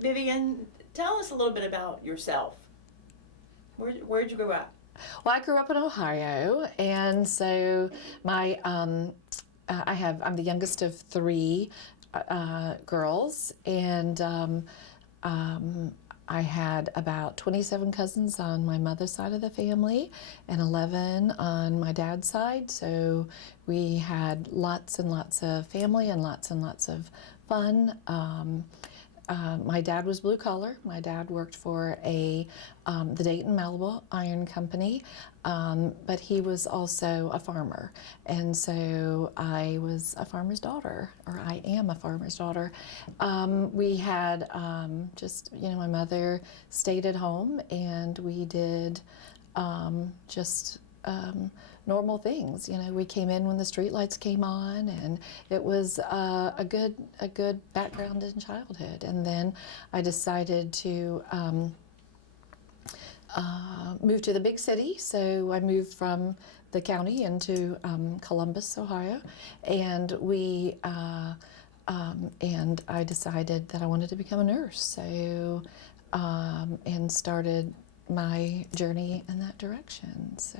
Vivian, tell us a little bit about yourself. Where'd you grow up? Well, I grew up in Ohio, and so I'm the youngest of three girls, and I had about 27 cousins on my mother's side of the family and 11 on my dad's side. So we had lots and lots of family and lots of fun. My dad was blue collar. My dad worked for the Dayton Malibu Iron Company, but he was also a farmer, and so I was a farmer's daughter, or I am a farmer's daughter. We had my mother stayed at home, and we did just normal things. You know, we came in when the street lights came on, and it was a good background in childhood. And then I decided to move to the big city, so I moved from the county into Columbus, Ohio, and and I decided that I wanted to become a nurse. So and started my journey in that direction. So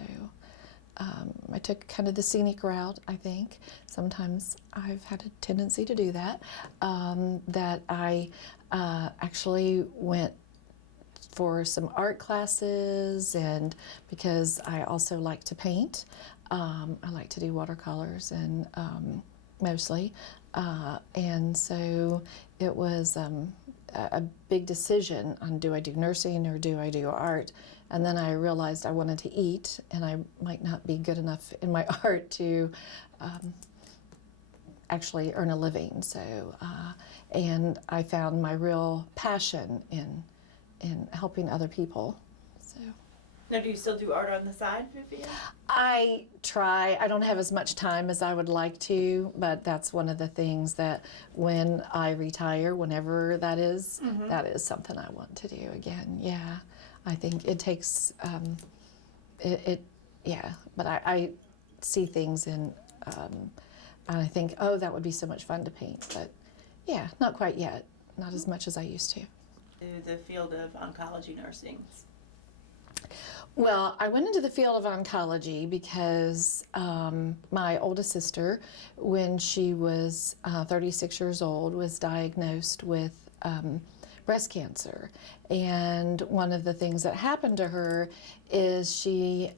I took kind of the scenic route, I think. Sometimes I've had a tendency to do that. That I actually went for some art classes, and because I also like to paint, I like to do watercolors and mostly. And so it was a big decision on, do I do nursing or do I do art? And then I realized I wanted to eat, and I might not be good enough in my art to actually earn a living. So, and I found my real passion in helping other people. So. Now, do you still do art on the side, Vivian? I try. I don't have as much time as I would like to, but that's one of the things that when I retire, whenever that is, that is something I want to do again. Yeah, I think it takes yeah. But I see things and I think, oh, that would be so much fun to paint. But yeah, not quite yet. Not as much as I used to. To the field of oncology nursing. Well, I went into the field of oncology because my oldest sister, when she was 36 years old, was diagnosed with breast cancer. And one of the things that happened to her is she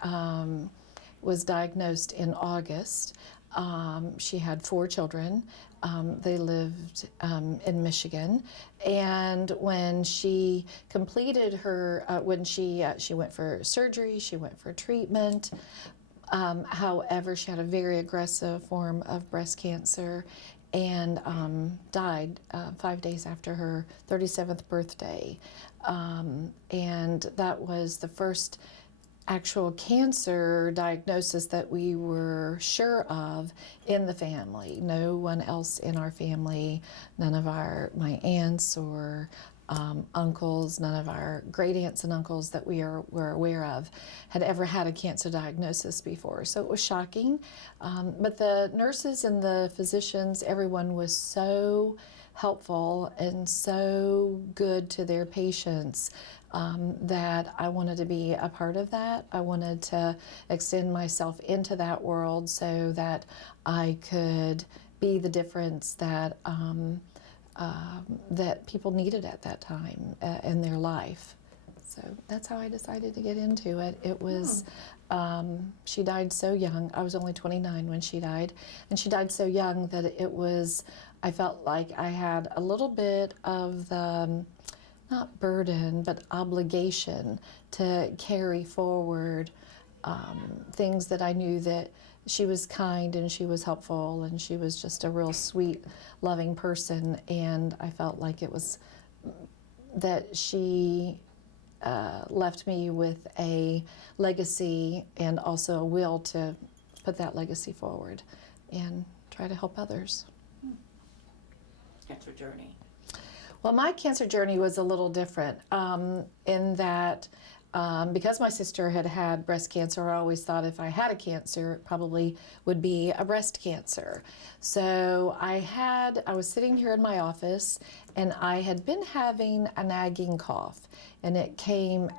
was diagnosed in August. She had 4 children. They lived in Michigan, and when she completed her, when she went for surgery, she went for treatment. However, she had a very aggressive form of breast cancer, and died 5 days after her 37th birthday. And that was the first actual cancer diagnosis that we were sure of in the family. No one else in our family, none of my aunts or uncles, none of our great aunts and uncles that were aware of had ever had a cancer diagnosis before. So it was shocking. But the nurses and the physicians, everyone was so helpful and so good to their patients that I wanted to be a part of that. I wanted to extend myself into that world so that I could be the difference that that people needed at that time in their life. So that's how I decided to get into it. It was, she died so young. I was only 29 when she died. And she died so young that I felt like I had a little bit of the, not burden, but obligation to carry forward things that I knew that she was kind and she was helpful and she was just a real sweet, loving person. And I felt like it was that she left me with a legacy and also a will to put that legacy forward and try to help others. Cancer journey. Well, my cancer journey was a little different in that Because my sister had had breast cancer, I always thought if I had a cancer, it probably would be a breast cancer. So I was sitting here in my office, and I had been having a nagging cough, and it came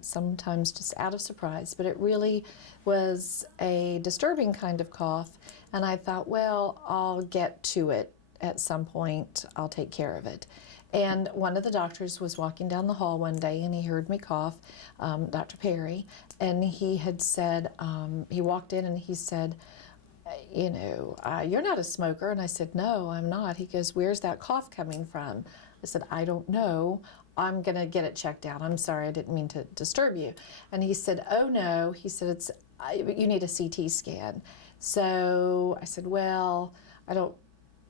sometimes just out of surprise, but it really was a disturbing kind of cough, and I thought, well, I'll get to it at some point. I'll take care of it. And one of the doctors was walking down the hall one day, and he heard me cough, Dr. Perry, and he had said, he walked in and he said, you're not a smoker. And I said, no, I'm not. He goes, where's that cough coming from? I said, I don't know. I'm going to get it checked out. I'm sorry, I didn't mean to disturb you. And he said, oh no. He said, you need a CT scan. So I said, well, I don't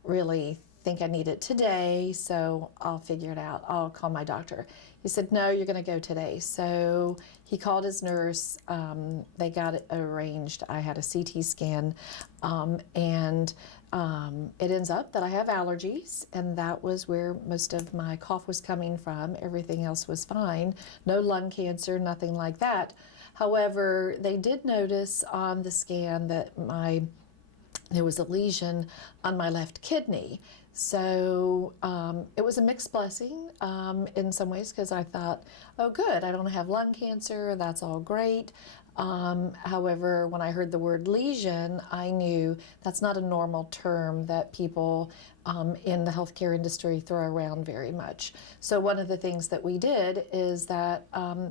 really think I need it today, so I'll figure it out. I'll call my doctor. He said, no, you're going to go today. So he called his nurse. They got it arranged. I had a CT scan, and it ends up that I have allergies, and that was where most of my cough was coming from. Everything else was fine. No lung cancer, nothing like that. However, they did notice on the scan that there was a lesion on my left kidney. So it was a mixed blessing in some ways, because I thought, oh good, I don't have lung cancer, that's all great. However, when I heard the word lesion, I knew that's not a normal term that people in the healthcare industry throw around very much. So one of the things that we did is that,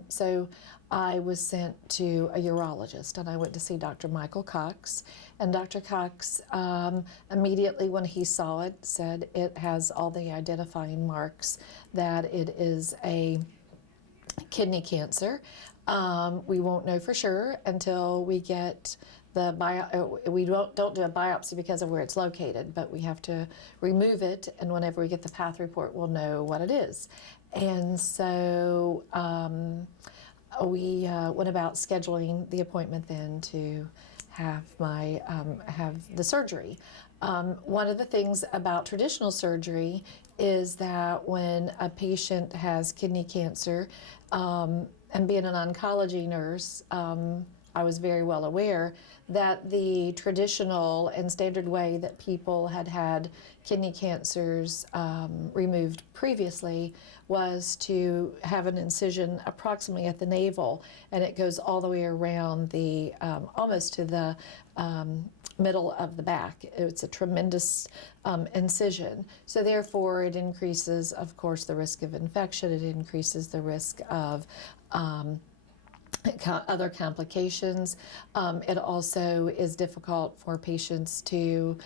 so I was sent to a urologist, and I went to see Dr. Michael Cox. And Dr. Cox, immediately when he saw it, said it has all the identifying marks that it is a kidney cancer. We won't know for sure until we get we don't do a biopsy because of where it's located, but we have to remove it, and whenever we get the path report, we'll know what it is. And so we went about scheduling the appointment then to have the surgery. One of the things about traditional surgery is that when a patient has kidney cancer, and being an oncology nurse, I was very well aware that the traditional and standard way that people had kidney cancers removed previously was to have an incision approximately at the navel, and it goes all the way around the almost to the middle of the back. It's a tremendous incision. So therefore it increases, of course, the risk of infection. It increases the risk of other complications. It also is difficult for patients to,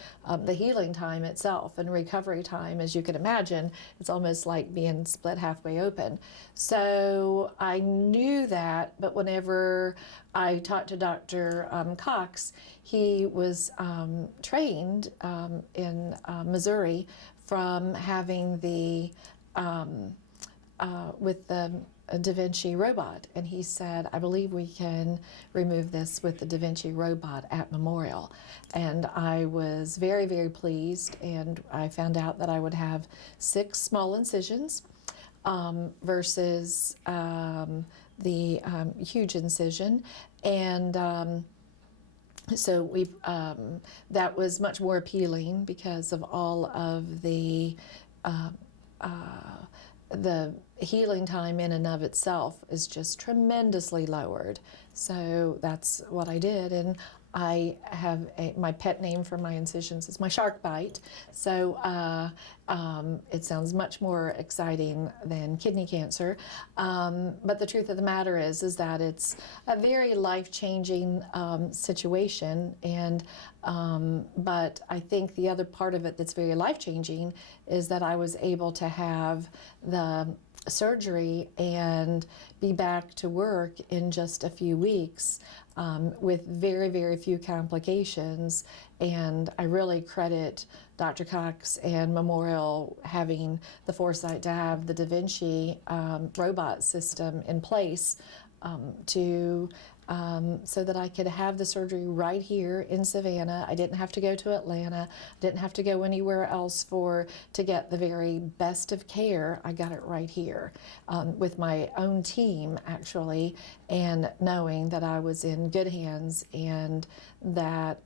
the healing time itself and recovery time, as you can imagine, it's almost like being split halfway open. So I knew that, but whenever I talked to Dr. Cox, he was trained in Missouri from having with the Da Vinci robot, and he said, I believe we can remove this with the Da Vinci robot at Memorial. And I was very, very pleased, and I found out that I would have 6 small incisions versus the huge incision. And so that was much more appealing because of all of the healing time in and of itself is just tremendously lowered. So that's what I did, and I have my pet name for my incisions is my shark bite. So it sounds much more exciting than kidney cancer. But the truth of the matter is that it's a very life-changing situation. And but I think the other part of it that's very life-changing is that I was able to have the surgery and be back to work in just a few weeks with very, very few complications. And I really credit Dr. Cox and Memorial having the foresight to have the Da Vinci robot system in place to so that I could have the surgery right here in Savannah. I didn't have to go to Atlanta. I didn't have to go anywhere else to get the very best of care. I got it right here with my own team, actually, and knowing that I was in good hands and that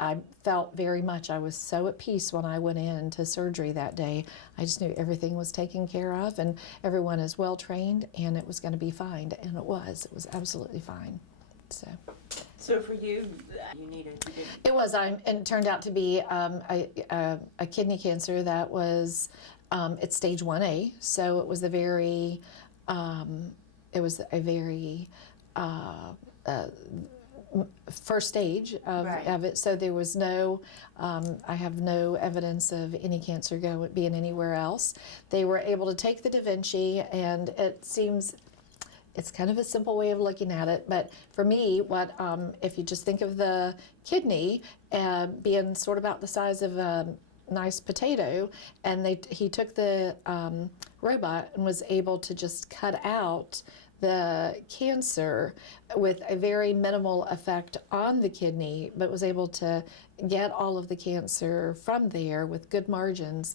I felt very much, I was so at peace when I went into surgery that day. I just knew everything was taken care of and everyone is well trained and it was going to be fine. And it was absolutely fine. So for you, you didn't. It was, and it turned out to be a kidney cancer that was, it's stage 1A. So it was a very, first stage of it, so there was no, I have no evidence of any cancer being anywhere else. They were able to take the Da Vinci, and it seems, it's kind of a simple way of looking at it, but for me, if you just think of the kidney being sort of about the size of a nice potato, and he took the robot and was able to just cut out the cancer with a very minimal effect on the kidney, but was able to get all of the cancer from there with good margins,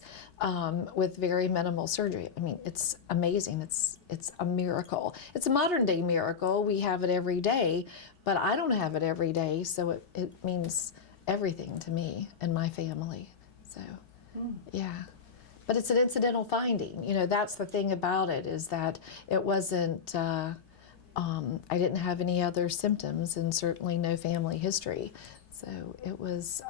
with very minimal surgery. I mean, it's amazing. It's a miracle. It's a modern day miracle. We have it every day, but I don't have it every day, so it means everything to me and my family. So, yeah. But it's an incidental finding. You know, that's the thing about it, is that it wasn't, I didn't have any other symptoms and certainly no family history. So it was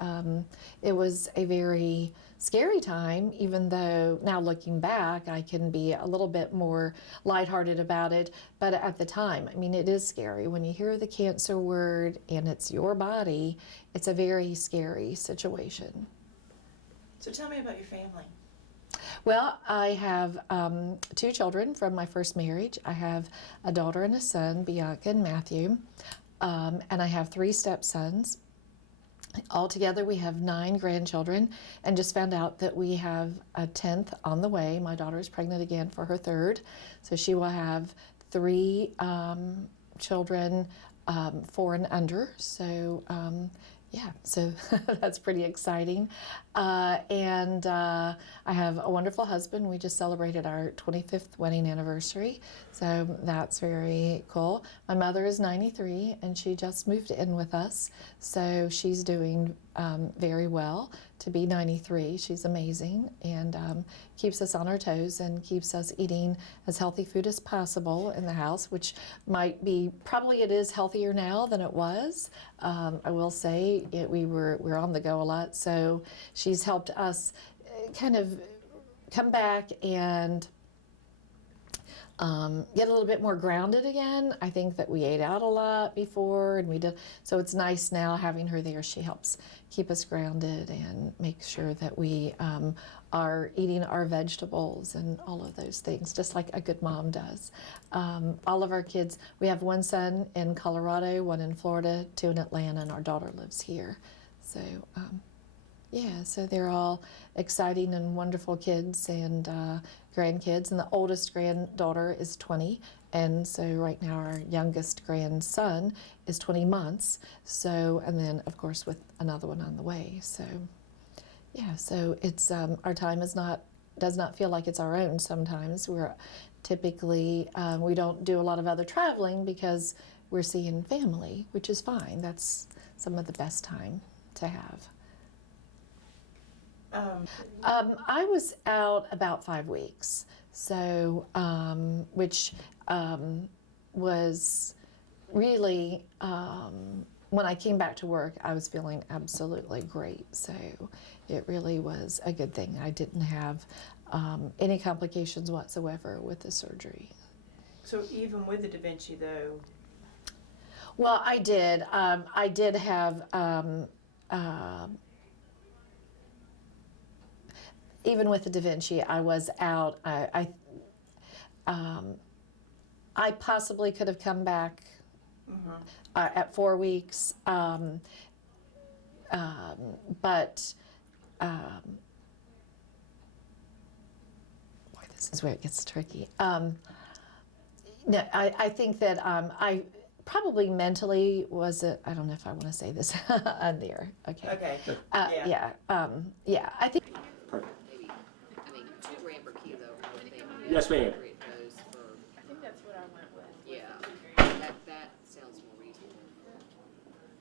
a very scary time, even though now looking back, I can be a little bit more lighthearted about it. But at the time, I mean, it is scary. When you hear the cancer word and it's your body, it's a very scary situation. So tell me about your family. Well, I have 2 children from my first marriage. I have a daughter and a son, Bianca and Matthew, and I have 3 stepsons. Altogether, we have 9 grandchildren, and just found out that we have a 10th on the way. My daughter is pregnant again for her 3rd, so she will have 3 children, 4 and under. So yeah, so that's pretty exciting. And I have a wonderful husband. We just celebrated our 25th wedding anniversary, so that's very cool. My mother is 93, and she just moved in with us, so she's doing very well to be 93. She's amazing, and keeps us on our toes and keeps us eating as healthy food as possible in the house, which probably it is healthier now than it was. I will say we're on the go a lot, so she's helped us kind of come back and get a little bit more grounded again. I think that we ate out a lot before, and so it's nice now having her there. She helps keep us grounded and make sure that we are eating our vegetables and all of those things, just like a good mom does. All of our kids, we have 1 son in Colorado, 1 in Florida, 2 in Atlanta, and our daughter lives here. So yeah, so they're all exciting and wonderful kids and grandkids, and the oldest granddaughter is 20, and so right now our youngest grandson is 20 months, so, and then of course with another one on the way. So yeah, so it's our time does not feel like it's our own sometimes. We're typically, we don't do a lot of other traveling because we're seeing family, which is fine. That's some of the best time to have. I was out about 5 weeks, so which was really, when I came back to work, I was feeling absolutely great. So it really was a good thing. I didn't have any complications whatsoever with the surgery. So even with the Da Vinci, though? Well, I did. I did have. Even with the Da Vinci, I was out. I possibly could have come back at 4 weeks, but boy, this is where it gets tricky. No, I think that I probably mentally was I don't know if I want to say this on there. Okay. Okay. Yeah. Yeah. I think. Perfect. Maybe, I mean, 2 grand per kilo, I think. Yes, ma'am. It goes for, I think that's what I went with. yeah, that sounds more reasonable.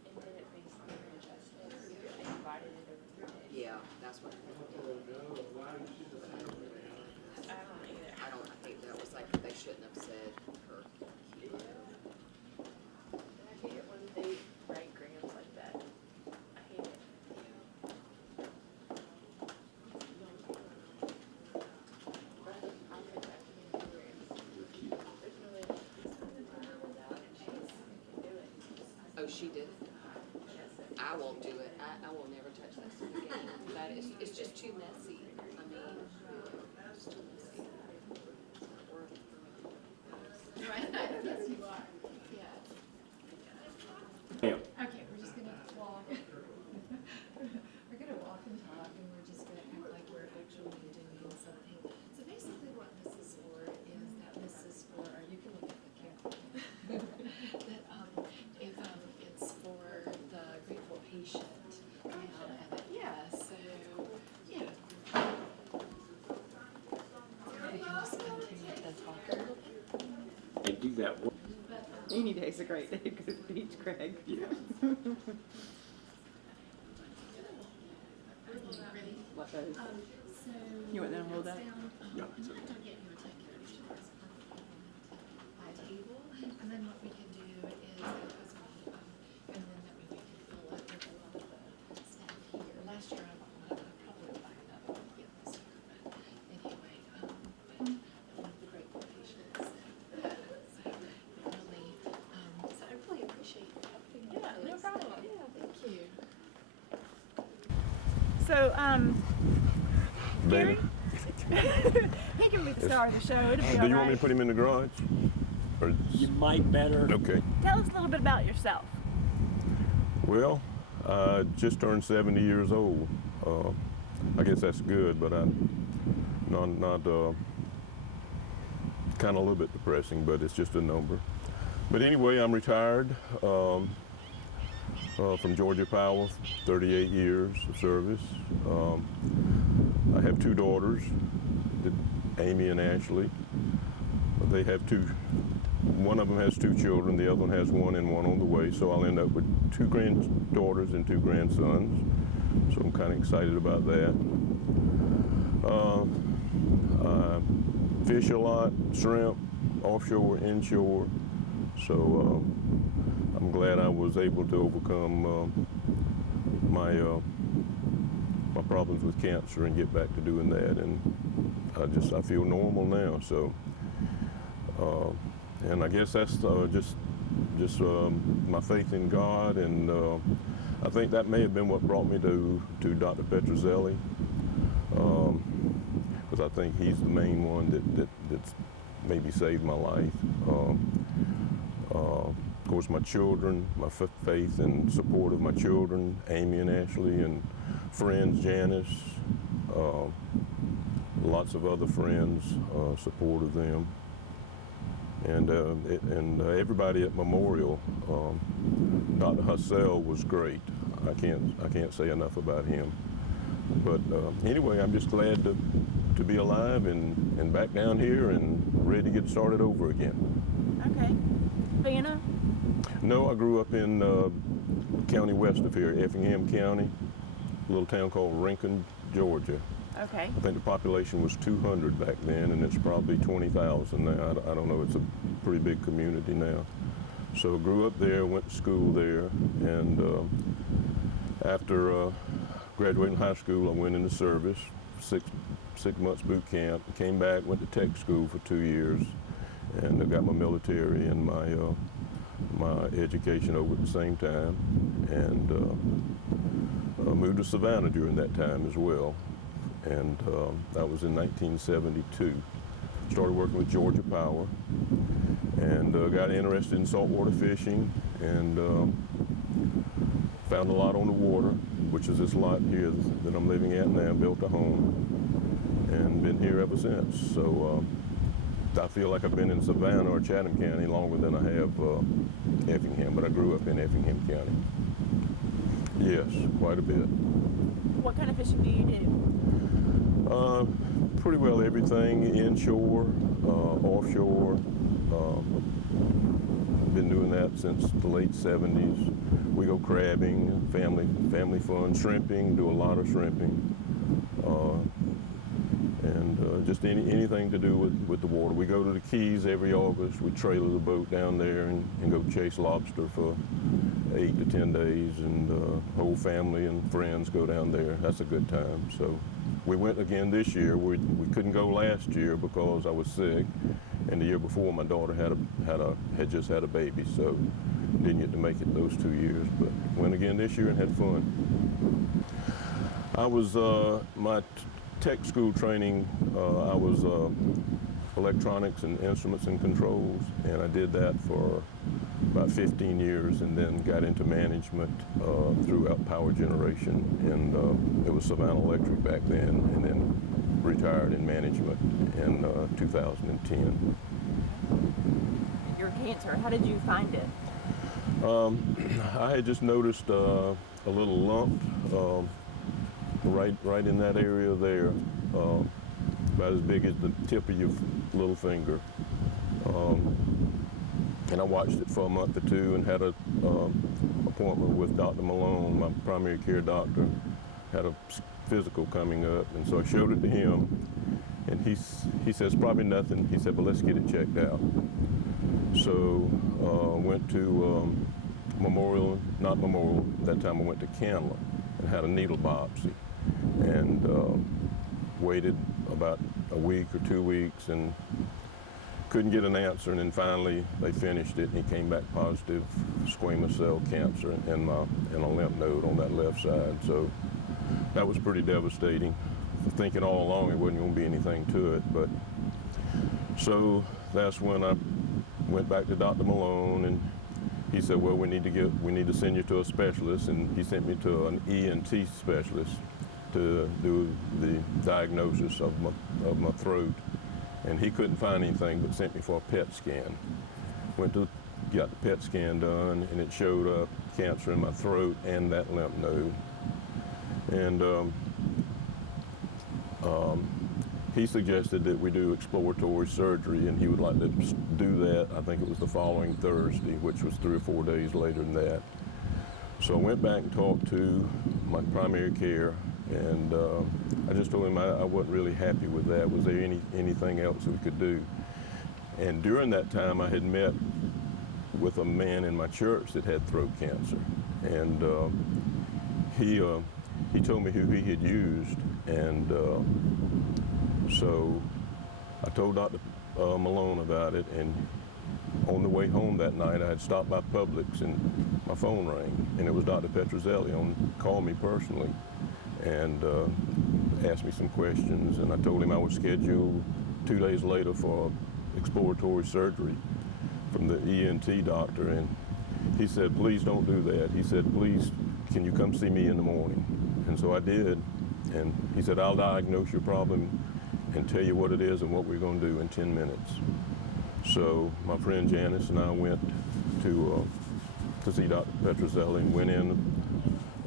And then it basically adjusted, they divided it over 3 days. Yeah, that's what, I don't either. I think that was like, they shouldn't have said per kilo. I hate it when they write grams like that. I hate it. I'll take that to me in grams. There's no way that she's can do it. Oh, she did it? I won't do it. I will never touch that stuff again. That is, it's just too messy. I mean, it's too messy. It's not worth it for me. Right, yes, you are, yeah. Ma'am. Okay, we're just gonna walk. We're gonna walk and talk, and we're just gonna act like we're actually doing something. So basically what this is for is that this is for, you can look at the camera. That, if, it's for the grateful patient. Yeah, so, yeah. We can just continue to talk a little bit. And do that. Any day's a great day to go to the beach, Craig. Yeah. What those? So. You want them to hold up? Yeah. Don't get you a ticket. By table, and then what we can do is, because we, and then that way we can fill up with a lot of the staff here. Last year I probably would buy another one again this year, but anyway, but one of the grateful patients. So I really appreciate helping. Yeah, no problem. Yeah, thank you. So, Baby, he can be the star of the show. It'll be do all you want me to right. put him in the garage? Or, You might better. okay. Tell us a little bit about yourself. Well, I just turned 70 years old. I guess that's good, but I'm not kind of a little bit depressing, but it's just a number. But anyway, I'm retired from Georgia Power, 38 years of service. I have 2 daughters, Amy and Ashley. They have one of them has 2 children, the other one has 1 and 1 on the way, so I'll end up with 2 granddaughters and 2 grandsons. So I'm kind of excited about that. I fish a lot, shrimp, offshore, inshore. So I'm glad I was able to overcome my problems with cancer and get back to doing that. And I feel normal now. So, and I guess that's just my faith in God, and I think that may have been what brought me to Dr. Petrozelli, because I think he's the main one that's maybe saved my life. Of course, my children, my faith and support of my children, Amy and Ashley, and friends, Janice, lots of other friends, support of them, and everybody at Memorial. Dr. Hussell was great. I can't say enough about him. But anyway, I'm just glad to be alive and back down here and ready to get started over again. Okay. Vanna? No, I grew up in county west of here, Effingham County, a little town called Rincon, Georgia. Okay. I think the population was 200 back then, and it's probably 20,000 now. I don't know, it's a pretty big community now. So grew up there, went to school there, and after graduating high school, I went into service, six months boot camp, came back, went to tech school for 2 years, and I got my military and my education over at the same time, and moved to Savannah during that time as well. And that was in 1972. Started working with Georgia Power, and got interested in saltwater fishing, and found a lot on the water, which is this lot here that I'm living at now. Built a home, and been here ever since. So I feel like I've been in Savannah or Chatham County longer than I have Effingham, but I grew up in Effingham County. Yes, quite a bit. What kind of fishing do you do? Pretty well everything, inshore, offshore. Been doing that since the late 70s. We go crabbing, family fun, shrimping, do a lot of shrimping. And just anything to do with the water. We go to the Keys every August. We trailer the boat down there and go chase lobster for 8 to 10 days, and whole family and friends go down there. That's a good time. So we went again this year. We couldn't go last year because I was sick, and the year before my daughter had just had a baby, so didn't get to make it those 2 years. But went again this year and had fun. I was my tech school training. I was electronics and instruments and controls, and I did that for about 15 years, and then got into management throughout power generation, and it was Savannah Electric back then, and then retired in management in 2010. Your cancer, how did you find it? I had just noticed a little lump right in that area there, about as big as the tip of your little finger. And I watched it for a month or two and had an appointment with Dr. Malone, my primary care doctor. Had a physical coming up, and so I showed it to him, and he says probably nothing. He said, but let's get it checked out. So went to not Memorial, that time I went to Candler and had a needle biopsy, and waited about a week or 2 weeks and couldn't get an answer, and then finally they finished it, and he came back positive squamous cell cancer in a lymph node on that left side. So that was pretty devastating. Thinking all along it wasn't going to be anything to it, but so that's when I went back to Dr. Malone, and he said, well, we need to send you to a specialist, and he sent me to an ENT specialist to do the diagnosis of my throat. And he couldn't find anything, but sent me for a PET scan. Got the PET scan done, and it showed up cancer in my throat and that lymph node. And he suggested that we do exploratory surgery, and he would like to do that. I think it was the following Thursday, which was 3 or 4 days later than that. So I went back and talked to my primary care, and I just told him I wasn't really happy with that. Was there anything else we could do? And during that time, I had met with a man in my church that had throat cancer, and he told me who he had used, and so I told Dr. Malone about it, and on the way home that night, I had stopped by Publix, and my phone rang, and it was Dr. Petrozelli called me personally and asked me some questions, and I told him I was scheduled 2 days later for exploratory surgery from the ENT doctor, and he said, please don't do that. He said, please, can you come see me in the morning? And so I did, and he said, I'll diagnose your problem and tell you what it is and what we're going to do in 10 minutes. So my friend Janice and I went to see Dr. Petrozelli, and went in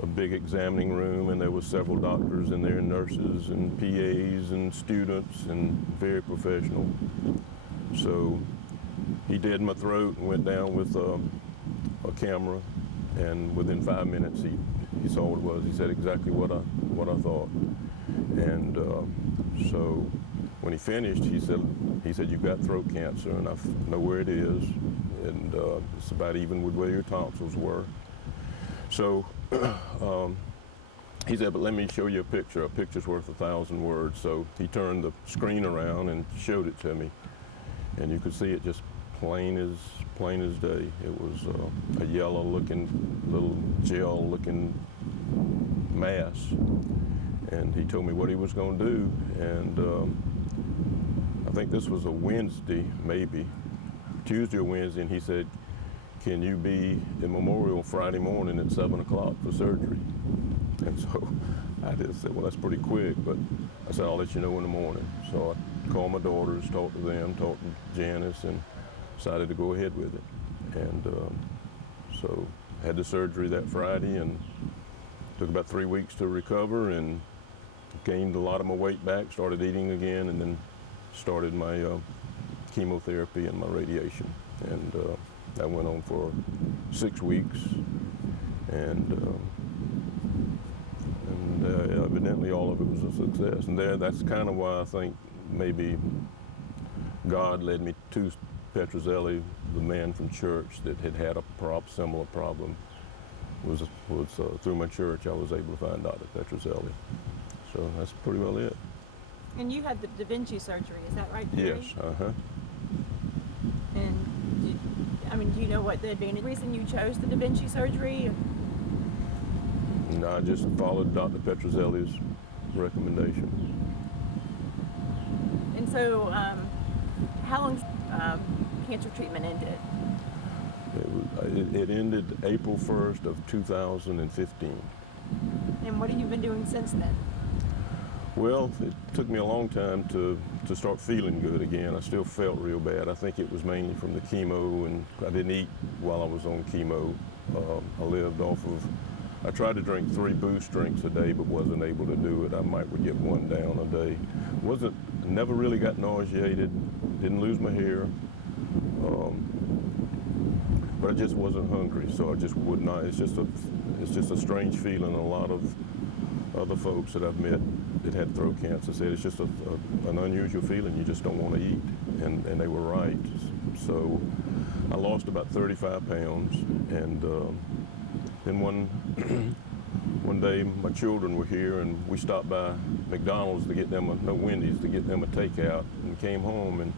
a big examining room, and there were several doctors in there, nurses and PAs and students, and very professional. So he did my throat and went down with a camera, and within 5 minutes he saw what it was. He said exactly what I thought. And so when he finished, he said you've got throat cancer, and I know where it is, and it's about even with where your tonsils were. So he said, but let me show you a picture. A picture's worth 1,000 words. So he turned the screen around and showed it to me, and you could see it just plain as day. It was a yellow-looking, little gel-looking mass, and he told me what he was going to do. And I think this was a Wednesday, maybe Tuesday or Wednesday, and he said, can you be in Memorial Friday morning at 7 o'clock for surgery? And so I just said, well, that's pretty quick, but I said, I'll let you know in the morning. So I called my daughters, talked to them, talked to Janice, and decided to go ahead with it. And so had the surgery that Friday, and took about 3 weeks to recover, and gained a lot of my weight back, started eating again, and then started my chemotherapy and my radiation. And that went on for 6 weeks, and evidently all of it was a success. And that's kind of why I think maybe God led me to Petrozelli, the man from church that had a similar problem. Was through my church I was able to find Dr. Petrozelli. So that's pretty well it. And you had the Da Vinci surgery, is that right, Gary? Yes, And do you know what the reason you chose the Da Vinci surgery? No, I just followed Dr. Petrozelli's recommendation. And so, how long cancer treatment ended? It ended April 1st of 2015. And what have you been doing since then? Well, it took me a long time to start feeling good again. I still felt real bad. I think it was mainly from the chemo, and I didn't eat while I was on chemo. I lived off of, I tried to drink 3 Boost drinks a day, but wasn't able to do it. I would get 1 down a day. Never really got nauseated, didn't lose my hair, but I just wasn't hungry, so I just would not. It's just a strange feeling. A lot of other folks that I've met that had throat cancer said it's just an unusual feeling. You just don't want to eat, and they were right. So I lost about 35 pounds, and then one day my children were here, and we stopped by McDonald's to get them Wendy's to get them a takeout, and came home, and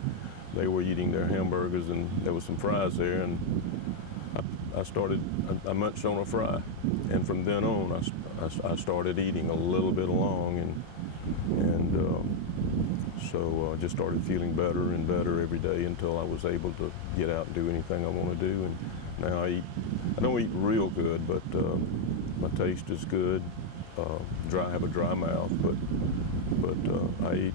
they were eating their hamburgers, and there was some fries there, and I munched on a fry, and from then on I started eating a little bit along, and so I just started feeling better and better every day until I was able to get out and do anything I want to do. And now I don't eat real good, but my taste is good. I have a dry mouth, but I eat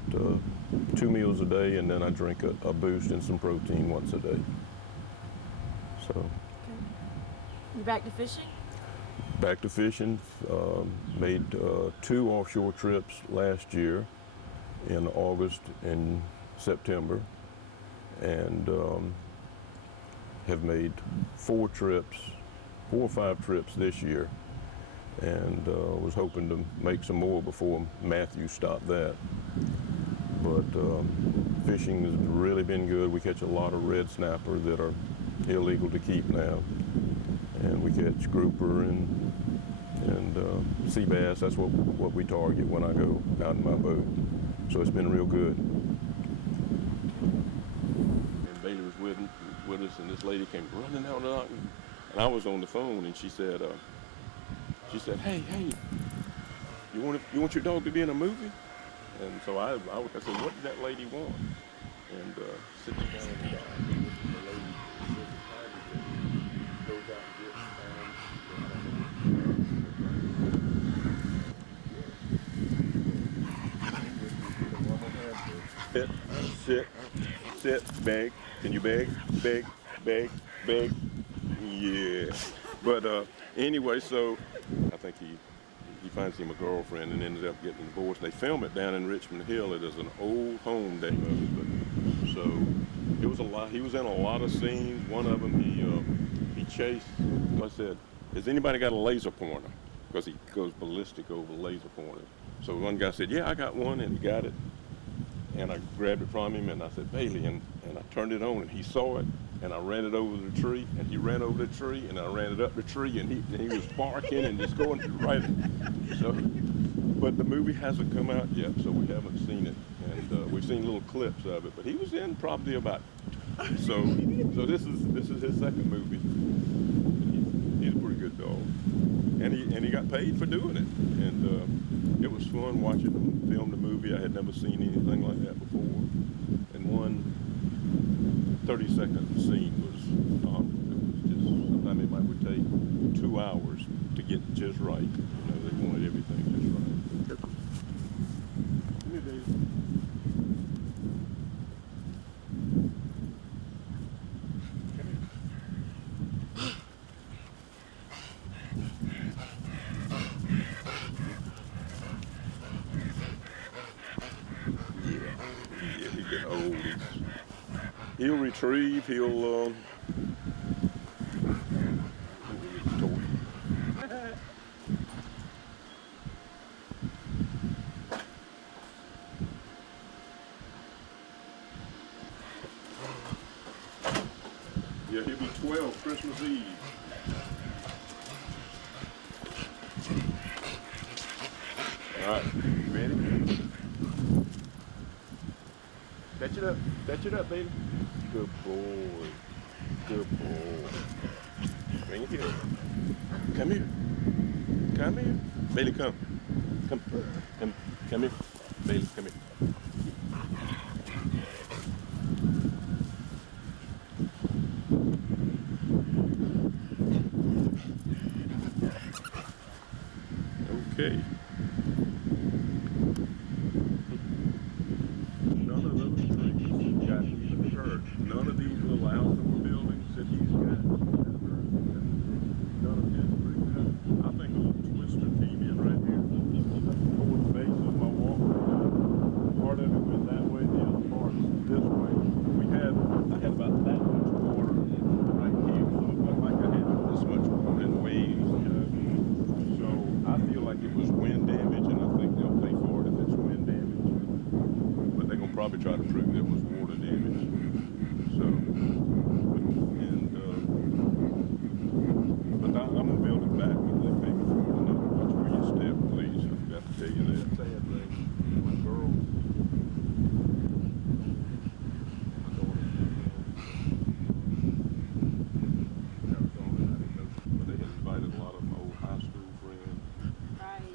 2 meals a day, and then I drink a Boost and some protein once a day. So. You back to fishing? Back to fishing. Made 2 offshore trips last year in August and September, and have made 4 or 5 trips this year, and was hoping to make some more before Matthew stopped that. But fishing has really been good. We catch a lot of red snapper that are illegal to keep now, and we catch grouper and sea bass. That's what we target when I go out in my boat. So it's been real good. And Bailey was with us, and this lady came running out, and I was on the phone, and she said, hey, you want your dog to be in a movie? And so I said, what did that lady want? And sitting down in the dock, the lady goes out and gets sit, beg. Can you beg? Beg. Yeah. But anyway, so I think he finds him a girlfriend and ends up getting divorced. They film it down in Richmond Hill. It is an old home day. So it was a lot. He was in a lot of scenes. One of them, he chased. I said, "Has anybody got a laser pointer?" Because he goes ballistic over laser pointers. So one guy said, "Yeah, I got one," and he got it. And I grabbed it from him, and I said, "Bailey," and I turned it on, and he saw it, and I ran it over the tree, and he ran over the tree, and I ran it up the tree, and he was barking and just going right. So, but the movie hasn't come out yet, so we haven't seen it, and we've seen little clips of it. But he was in probably about. So this is his second movie. He's a pretty good dog, and he got paid for doing it, and it was fun watching him film the movie. I had never seen anything like that before, and one 30-second scene was phenomenal. It was just, sometimes it would take 2 hours to get just right. They wanted everything just right. old. He'll retrieve. He'll. Yeah, he'll be 12 Christmas Eve. All right, you ready? Fetch it up. Fetch it up, baby. Good boy. Good boy. Bring it here. Come here. Come here. Bailey, come. Come. Come here. Bailey, come here. Okay. None of those trees got even hurt. None of these little outdoor buildings that he's got. None of his trees got. I think a little twister came in right here over the base of my walkway. Part of it went that way, the other part's this way. I had about that much water right here, so it wasn't like I had this much water in waves, you know. So I feel like it was wind damage, and I think they'll pay for it if it's wind damage. But they're gonna probably try to prove it was water damage. So, but I'm gonna build it back when they pay me for it. And watch where you step, please. I forgot to tell you that. Sad thing. My girl. But they had invited a lot of my old high school friends,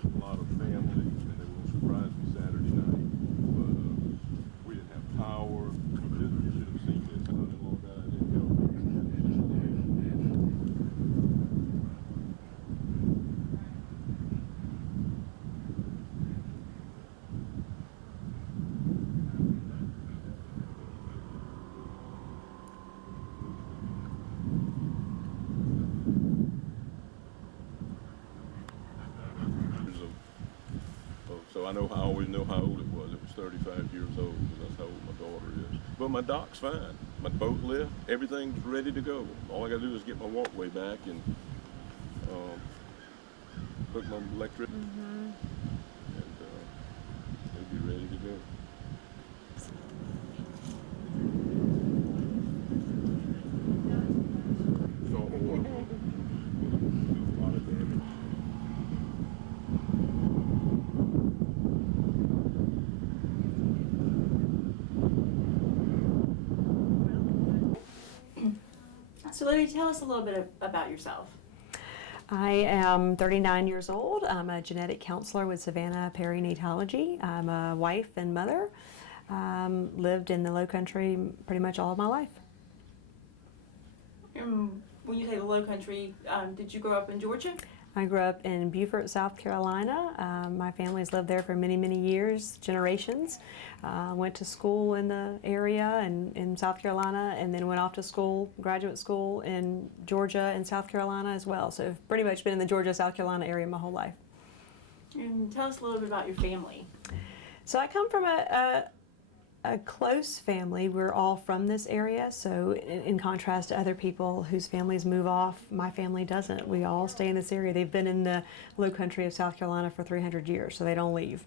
a lot of families, and they were going to surprise me Saturday night. But we didn't have power. You should have seen this. Son-in-law guy didn't help me. So I always know how old it was. It was 35 years old, because that's how old my daughter is. But my dock's fine. My boat lift, everything's ready to go. All I gotta do is get my walkway back and hook my electric, and it'll be ready to go. So horrible. A lot of damage. So Libby, tell us a little bit about yourself. I am 39 years old. I'm a genetic counselor with Savannah Perinatology. I'm a wife and mother. Lived in the Low Country pretty much all of my life. When you say the Low Country, did you grow up in Georgia? I grew up in Beaufort, South Carolina. My family's lived there for many, many years, generations. Went to school in the area and in South Carolina, and then went off to school, graduate school in Georgia and South Carolina as well. So I've pretty much been in the Georgia, South Carolina area my whole life. And tell us a little bit about your family. So I come from a close family. We're all from this area, so in contrast to other people whose families move off, my family doesn't. We all stay in this area. They've been in the Low Country of South Carolina for 300 years, so they don't leave.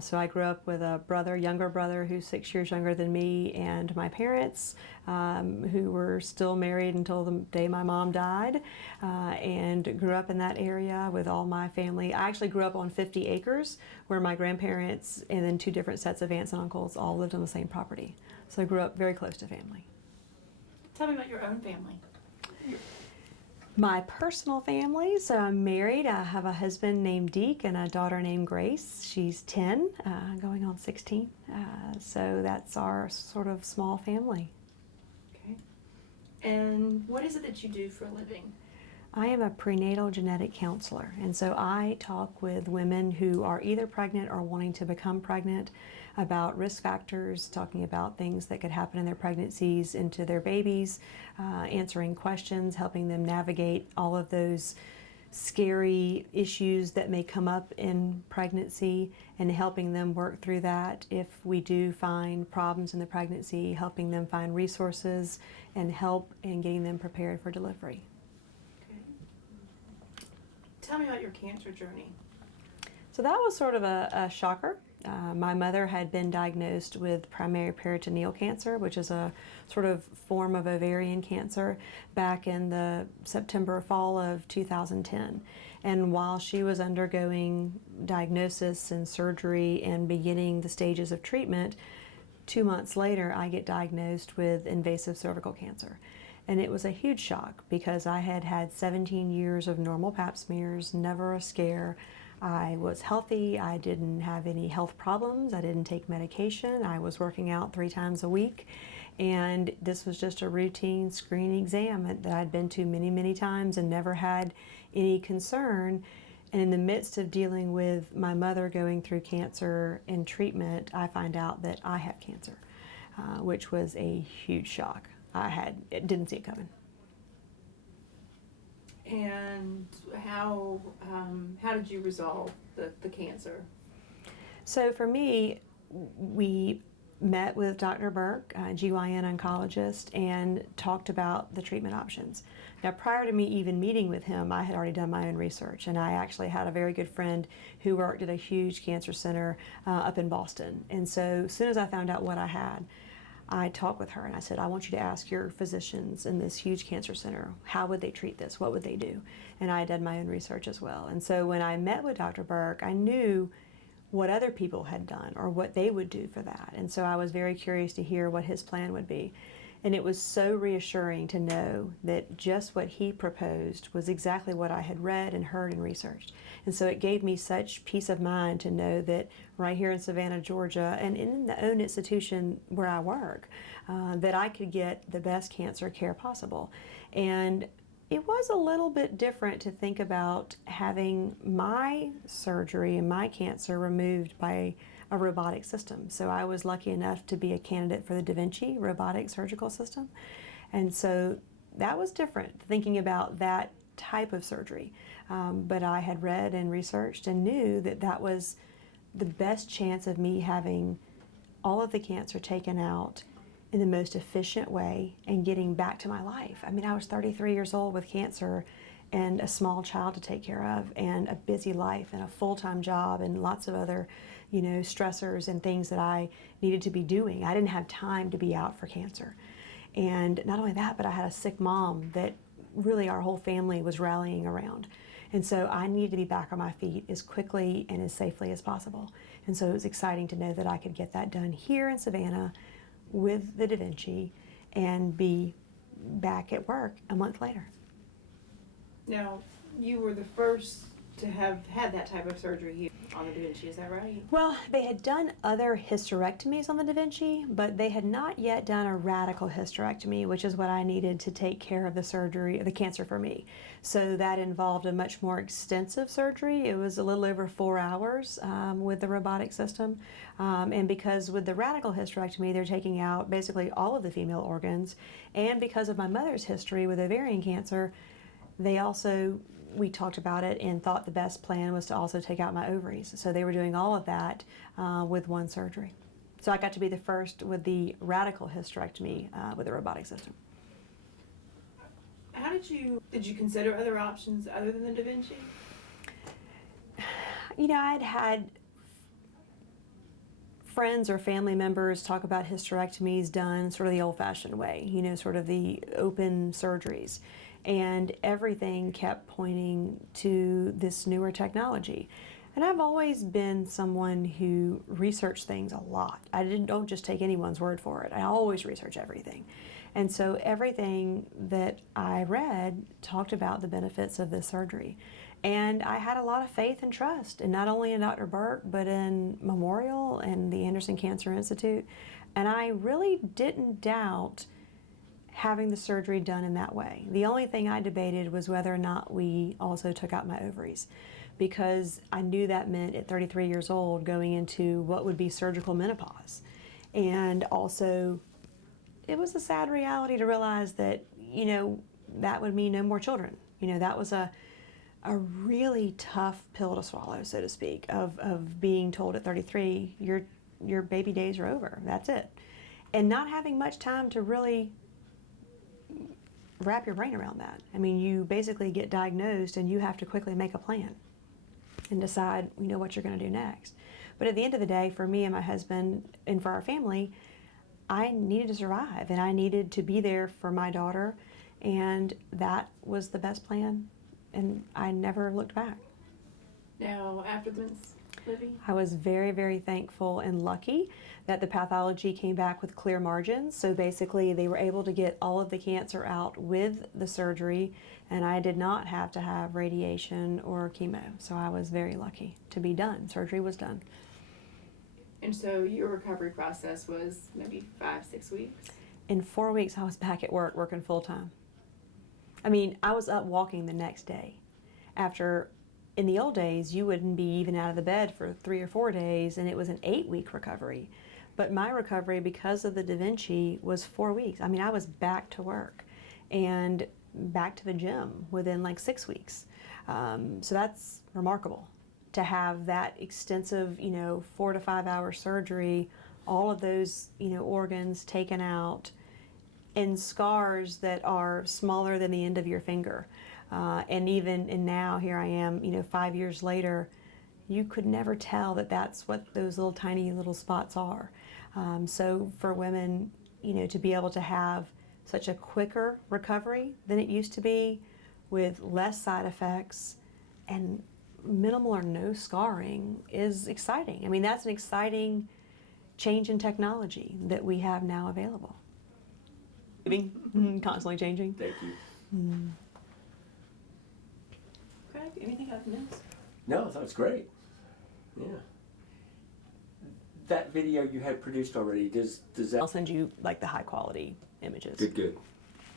So I grew up with a brother, younger brother, who's 6 years younger than me, and my parents, who were still married until the day my mom died, and grew up in that area with all my family. I actually grew up on 50 acres, where my grandparents and then 2 different sets of aunts and uncles all lived on the same property. So I grew up very close to family. Tell me about your own family. My personal family, so I'm married. I have a husband named Deke and a daughter named Grace. She's 10, going on 16. So that's our sort of small family. Okay. And what is it that you do for a living? I am a prenatal genetic counselor, and so I talk with women who are either pregnant or wanting to become pregnant about risk factors, talking about things that could happen in their pregnancies into their babies, answering questions, helping them navigate all of those scary issues that may come up in pregnancy and helping them work through that. If we do find problems in the pregnancy, helping them find resources and help in getting them prepared for delivery. Okay. Tell me about your cancer journey. So that was sort of a shocker. My mother had been diagnosed with primary peritoneal cancer, which is a sort of form of ovarian cancer, back in the fall of 2010. And while she was undergoing diagnosis and surgery and beginning the stages of treatment, 2 months later I get diagnosed with invasive cervical cancer. And it was a huge shock because I had had 17 years of normal pap smears, never a scare. I was healthy, I didn't have any health problems, I didn't take medication, I was working out 3 times a week, and this was just a routine screening exam that I'd been to many, many times and never had any concern. And in the midst of dealing with my mother going through cancer and treatment, I find out that I have cancer, which was a huge shock. Didn't see it coming. And how did you resolve the cancer? So for me, we met with Dr. Burke, GYN oncologist, and talked about the treatment options. Now, prior to me even meeting with him, I had already done my own research, and I actually had a very good friend who worked at a huge cancer center up in Boston. And so as soon as I found out what I had, I talked with her and I said, I want you to ask your physicians in this huge cancer center, how would they treat this? What would they do? And I did my own research as well. And so when I met with Dr. Burke, I knew what other people had done or what they would do for that. And so I was very curious to hear what his plan would be. And it was so reassuring to know that just what he proposed was exactly what I had read and heard and researched. And so it gave me such peace of mind to know that right here in Savannah, Georgia, and in the own institution where I work, that I could get the best cancer care possible. And it was a little bit different to think about having my surgery and my cancer removed by a robotic system. So I was lucky enough to be a candidate for the Da Vinci robotic surgical system. And so that was different, thinking about that type of surgery. But I had read and researched and knew that that was the best chance of me having all of the cancer taken out in the most efficient way and getting back to my life. I mean, I was 33 years old with cancer and a small child to take care of and a busy life and a full-time job and lots of other, stressors and things that I needed to be doing. I didn't have time to be out for cancer. And not only that, but I had a sick mom that really our whole family was rallying around. And so I needed to be back on my feet as quickly and as safely as possible. And so it was exciting to know that I could get that done here in Savannah with the Da Vinci and be back at work a month later. Now, you were the first to have had that type of surgery here on the Da Vinci, is that right? Well, they had done other hysterectomies on the Da Vinci, but they had not yet done a radical hysterectomy, which is what I needed to take care of the surgery, the cancer for me. So that involved a much more extensive surgery. It was a little over 4 hours with the robotic system. And because with the radical hysterectomy, they're taking out basically all of the female organs. And because of my mother's history with ovarian cancer, we talked about it and thought the best plan was to also take out my ovaries. So they were doing all of that with one surgery. So I got to be the first with the radical hysterectomy with the robotic system. How did you consider other options other than the Da Vinci? I'd had friends or family members talk about hysterectomies done sort of the old-fashioned way, sort of the open surgeries. And everything kept pointing to this newer technology. And I've always been someone who researched things a lot. I don't just take anyone's word for it. I always research everything. And so everything that I read talked about the benefits of this surgery. And I had a lot of faith and trust, and not only in Dr. Burke, but in Memorial and the Anderson Cancer Institute. And I really didn't doubt having the surgery done in that way. The only thing I debated was whether or not we also took out my ovaries, because I knew that meant at 33 years old going into what would be surgical menopause. And also, it was a sad reality to realize that, that would mean no more children. That was a a really tough pill to swallow, so to speak, of being told at 33, your baby days are over. That's it. And not having much time to really wrap your brain around that. I mean, you basically get diagnosed and you have to quickly make a plan and decide, what you're going to do next. But at the end of the day, for me and my husband and for our family, I needed to survive and I needed to be there for my daughter, and that was the best plan, and I never looked back. Now, after the Libby? I was very, very thankful and lucky that the pathology came back with clear margins. So basically, they were able to get all of the cancer out with the surgery, and I did not have to have radiation or chemo. So I was very lucky to be done. Surgery was done. And so your recovery process was maybe 5-6 weeks? In 4 weeks, I was back at work working full time. I mean, I was up walking the next day. In the old days, you wouldn't be even out of the bed for 3 or 4 days, and it was an 8-week recovery. But my recovery, because of the Da Vinci, was 4 weeks. I mean, I was back to work and back to the gym within like 6 weeks. So that's remarkable to have that extensive, 4 to 5 hour surgery, all of those, organs taken out, and scars that are smaller than the end of your finger. And now here I am, 5 years later, you could never tell that that's what those little tiny little spots are. So for women, to be able to have such a quicker recovery than it used to be, with less side effects and minimal or no scarring, is exciting. I mean, that's an exciting change in technology that we have now available. Constantly changing. Thank you. Craig, anything else? No, that's great. Yeah. That video you had produced already, does that... I'll send you like the high quality images. Good.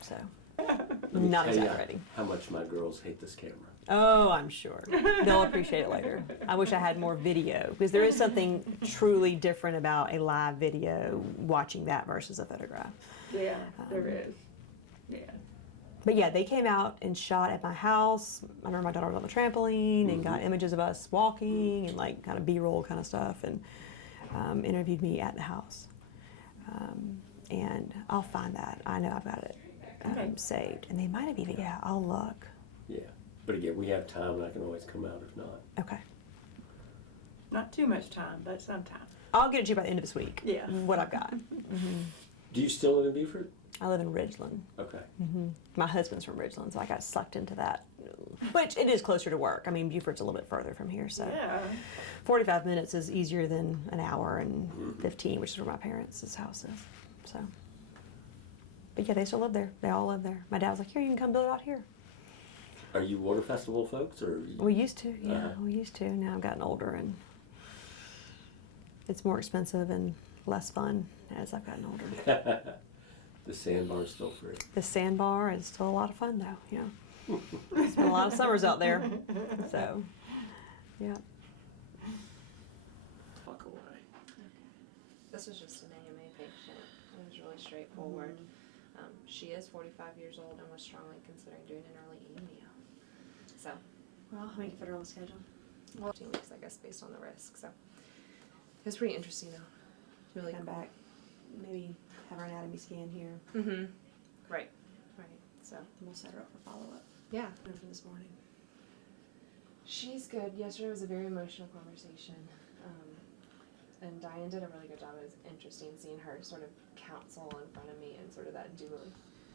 So, Let me not tell you exaggerating. how much my girls hate this camera. Oh, I'm sure. They'll appreciate it later. I wish I had more video, because there is something truly different about a live video, watching that versus a photograph. Yeah, there is. Yeah. But yeah, they came out and shot at my house. I remember my daughter was on the trampoline and got images of us walking and like kind of B-roll kind of stuff, and interviewed me at the house. And I'll find that. I know I've got it saved. And they might have even, I'll look. Yeah. But again, we have time and I can always come out if not. Okay. Not too much time, but some time. I'll get it to you by the end of this week. Yeah. What I've got. Do you still live in Beaufort? I live in Ridgeland. Okay. My husband's from Ridgeland, so I got sucked into that. Which it is closer to work. I mean, Beaufort's a little bit further from here, so Yeah. 45 minutes is easier than an hour and 15, which is where my parents' house is. So, but yeah, they still live there. They all live there. My dad was like, "Here, you can come build it out here." Are you Water Festival folks or? We used to, yeah, we used to. Now I've gotten older and it's more expensive and less fun as I've gotten older. The sandbar's still free. The sandbar is still a lot of fun though, yeah. Spent a lot of summers out there, so, yeah. Fuck away. This was just an AMA patient. It was really straightforward. She is 45 years old and was strongly considering doing an early EMEO. So, Well, how many put her on the schedule? 14 weeks, I guess, based on the risk. So, it was pretty interesting though. Really Come back, maybe have her anatomy scan here, Right. So, and we'll set her up for follow-up. yeah. From this morning. She's good. Yesterday was a very emotional conversation. And Diane did a really good job. It was interesting seeing her sort of counsel in front of me and sort of that dual.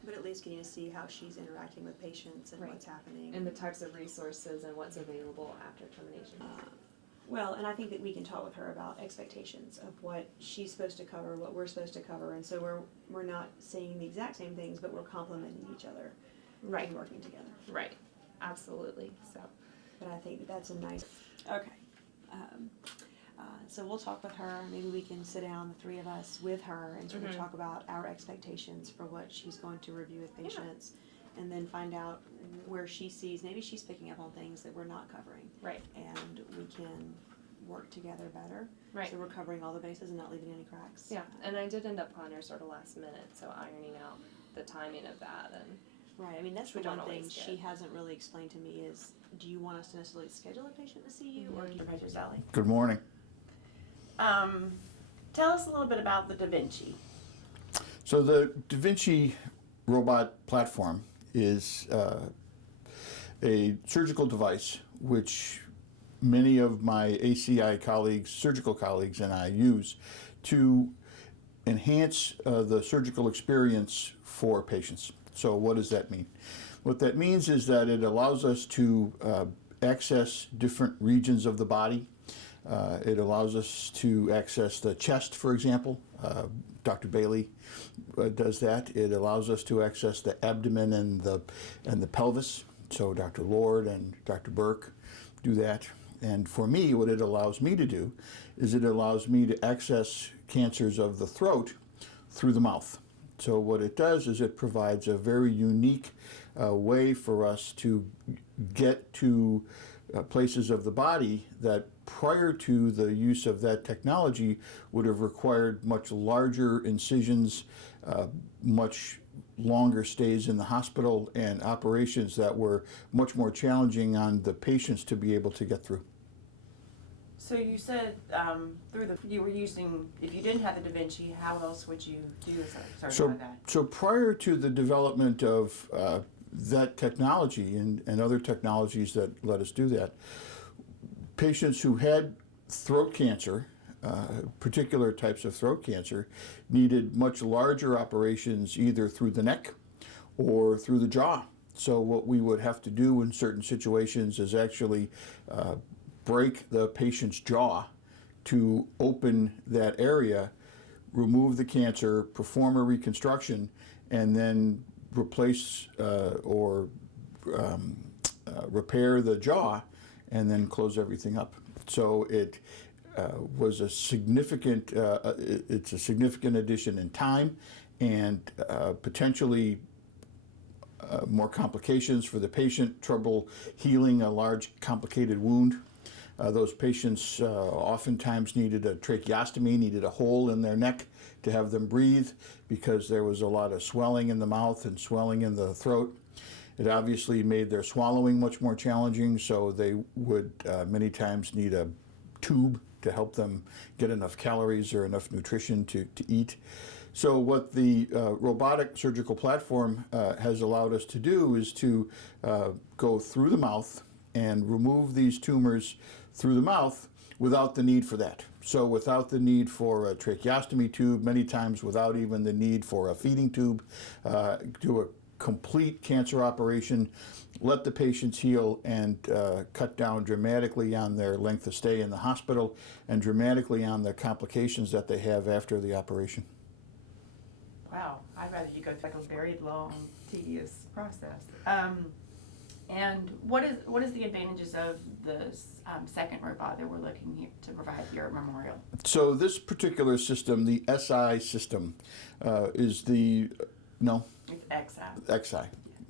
But at least getting to see how she's interacting with patients and Right. what's happening. And the types of resources and what's available after termination. Well, and I think that we can talk with her about expectations of what she's supposed to cover, what we're supposed to cover, and so we're not saying the exact same things, but we're complementing each other Right. and working together. Right. Absolutely. So, But I think that that's a nice. Okay. So we'll talk with her. Maybe we can sit down, the three of us, with her and sort of talk about our expectations for what she's going to review with patients, and then find out where she sees. Maybe she's picking up on things that we're not covering. right. And we can work together better. Right. So we're covering all the bases and not leaving any cracks. Yeah. And I did end up calling her sort of last minute, so ironing out the timing of that and Right. I mean, that's We the don't one thing always she get. hasn't really explained to me is do you want us to necessarily schedule a patient to see you, or can Professor Sally. Good morning. Tell us a little bit about the Da Vinci. So the Da Vinci robot platform is a surgical device which many of my ACI colleagues, surgical colleagues, and I use to enhance the surgical experience for patients. So what does that mean? What that means is that it allows us to access different regions of the body. It allows us to access the chest, for example. Dr. Bailey does that. It allows us to access the abdomen and the pelvis. So Dr. Lord and Dr. Burke do that. And for me, what it allows me to do is it allows me to access cancers of the throat through the mouth. So what it does is it provides a very unique way for us to get to places of the body that prior to the use of that technology would have required much larger incisions, much longer stays in the hospital, and operations that were much more challenging on the patients to be able to get through. So you said you were using, if you didn't have the Da Vinci, how else would you do a surgery like that? So prior to the development of that technology and other technologies that let us do that, patients who had throat cancer, particular types of throat cancer, needed much larger operations either through the neck or through the jaw. So what we would have to do in certain situations is actually break the patient's jaw to open that area, remove the cancer, perform a reconstruction, and then replace or repair the jaw, and then close everything up. So it was a significant, it's a significant addition in time and potentially more complications for the patient, trouble healing a large complicated wound. Those patients oftentimes needed a tracheostomy, needed a hole in their neck to have them breathe because there was a lot of swelling in the mouth and swelling in the throat. It obviously made their swallowing much more challenging, so they would many times need a tube to help them get enough calories or enough nutrition to eat. So what the robotic surgical platform has allowed us to do is to go through the mouth and remove these tumors through the mouth without the need for that. So without the need for a tracheostomy tube, many times without even the need for a feeding tube, do a complete cancer operation, let the patients heal, and cut down dramatically on their length of stay in the hospital and dramatically on the complications that they have after the operation. Wow, I'd rather you go through like a very long, tedious process. And what is the advantages of the second robot that we're looking here to provide here at Memorial? So this particular system, the SI system, is the, no? It's XI. XI,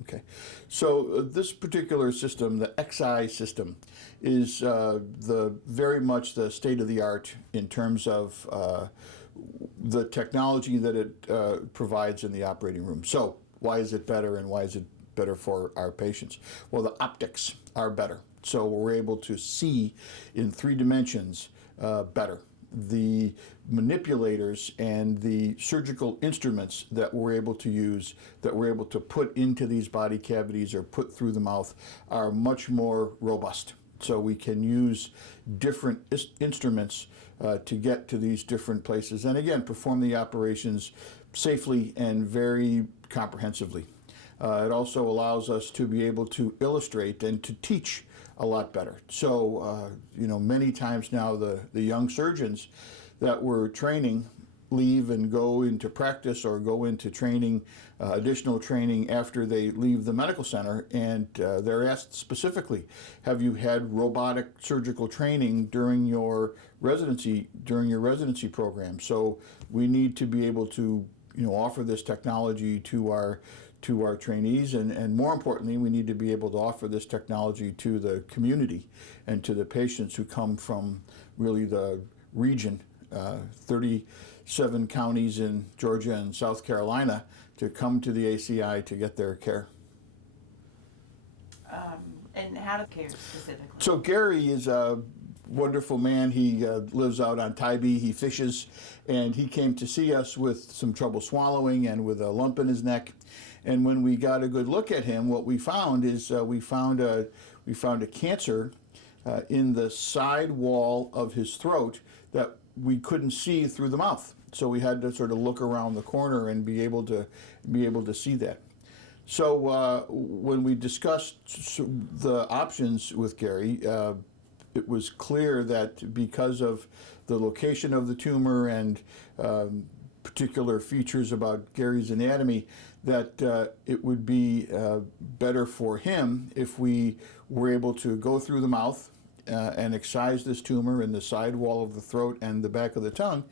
okay. So this particular system, the XI system, is the very much the state of the art in terms of the technology that it provides in the operating room. So why is it better, and why is it better for our patients? Well, the optics are better. So we're able to see in 3 dimensions better. The manipulators and the surgical instruments that we're able to use, that we're able to put into these body cavities or put through the mouth, are much more robust. So we can use different instruments to get to these different places, and again, perform the operations safely and very comprehensively. It also allows us to be able to illustrate and to teach a lot better. So, you know, many times now the young surgeons that we're training leave and go into practice or go into training, additional training after they leave the medical center, and they're asked specifically, have you had robotic surgical training during your residency program? So we need to be able to, you know, offer this technology to our trainees, and more importantly, we need to be able to offer this technology to the community and to the patients who come from really the region, 37 counties in Georgia and South Carolina, to come to the ACI to get their care. And how to care specifically? So Gary is a wonderful man. He lives out on Tybee. He fishes, and he came to see us with some trouble swallowing and with a lump in his neck. And when we got a good look at him, what we found is we found a cancer in the side wall of his throat that we couldn't see through the mouth. So we had to sort of look around the corner and be able to see that. So when we discussed the options with Gary, it was clear that because of the location of the tumor and particular features about Gary's anatomy, that it would be better for him if we were able to go through the mouth and excise this tumor in the side wall of the throat and the back of the tongue,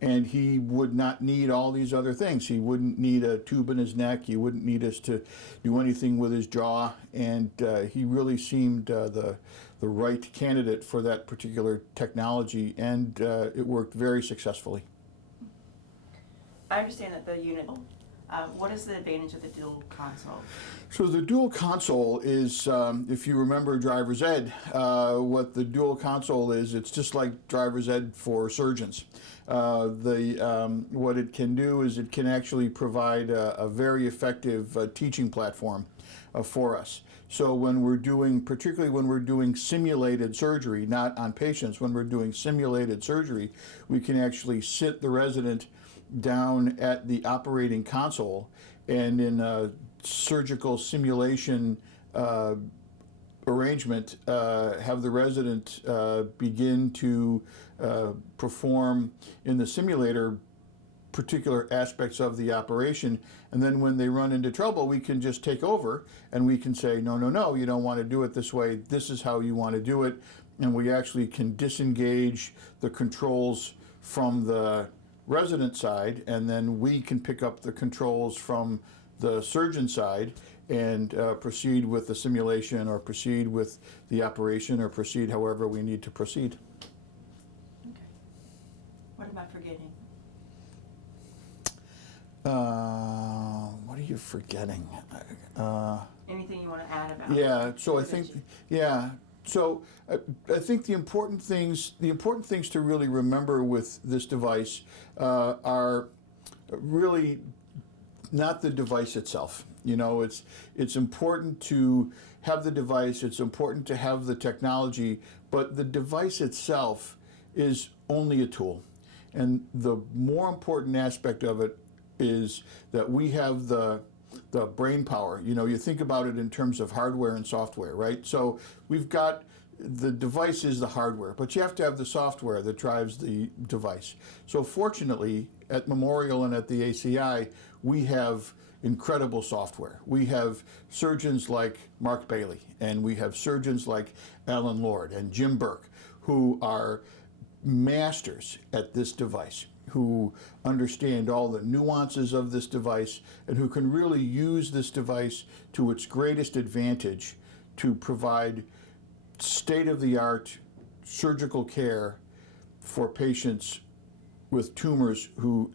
and he would not need all these other things. He wouldn't need a tube in his neck. He wouldn't need us to do anything with his jaw, and he really seemed the right candidate for that particular technology, and it worked very successfully. I understand that the unit, what is the advantage of the dual console? So the dual console is, if you remember driver's ed, what the dual console is, it's just like driver's ed for surgeons. What it can do is it can actually provide a very effective teaching platform for us. So when we're doing, particularly when we're doing simulated surgery, not on patients, when we're doing simulated surgery, we can actually sit the resident down at the operating console and in a surgical simulation arrangement have the resident begin to perform in the simulator particular aspects of the operation, and then when they run into trouble, we can just take over and we can say, no, no, no, you don't want to do it this way, this is how you want to do it, and we actually can disengage the controls from the resident side, and then we can pick up the controls from the surgeon side and proceed with the simulation or proceed with the operation or proceed however we need to proceed. Okay. What am I forgetting? What are you forgetting? Anything you want to add about? Yeah, so I think, yeah. So I think the important things to really remember with this device are really not the device itself. You know, it's important to have the device, it's important to have the technology, but the device itself is only a tool. And the more important aspect of it is that we have the brain power. You know, you think about it in terms of hardware and software, right? So we've got the device is the hardware, but you have to have the software that drives the device. So fortunately, at Memorial and at the ACI, we have incredible software. We have surgeons like Mark Bailey, and we have surgeons like Alan Lord and Jim Burke, who are masters at this device, who understand all the nuances of this device, and who can really use this device to its greatest advantage to provide state-of-the-art surgical care for patients with tumors who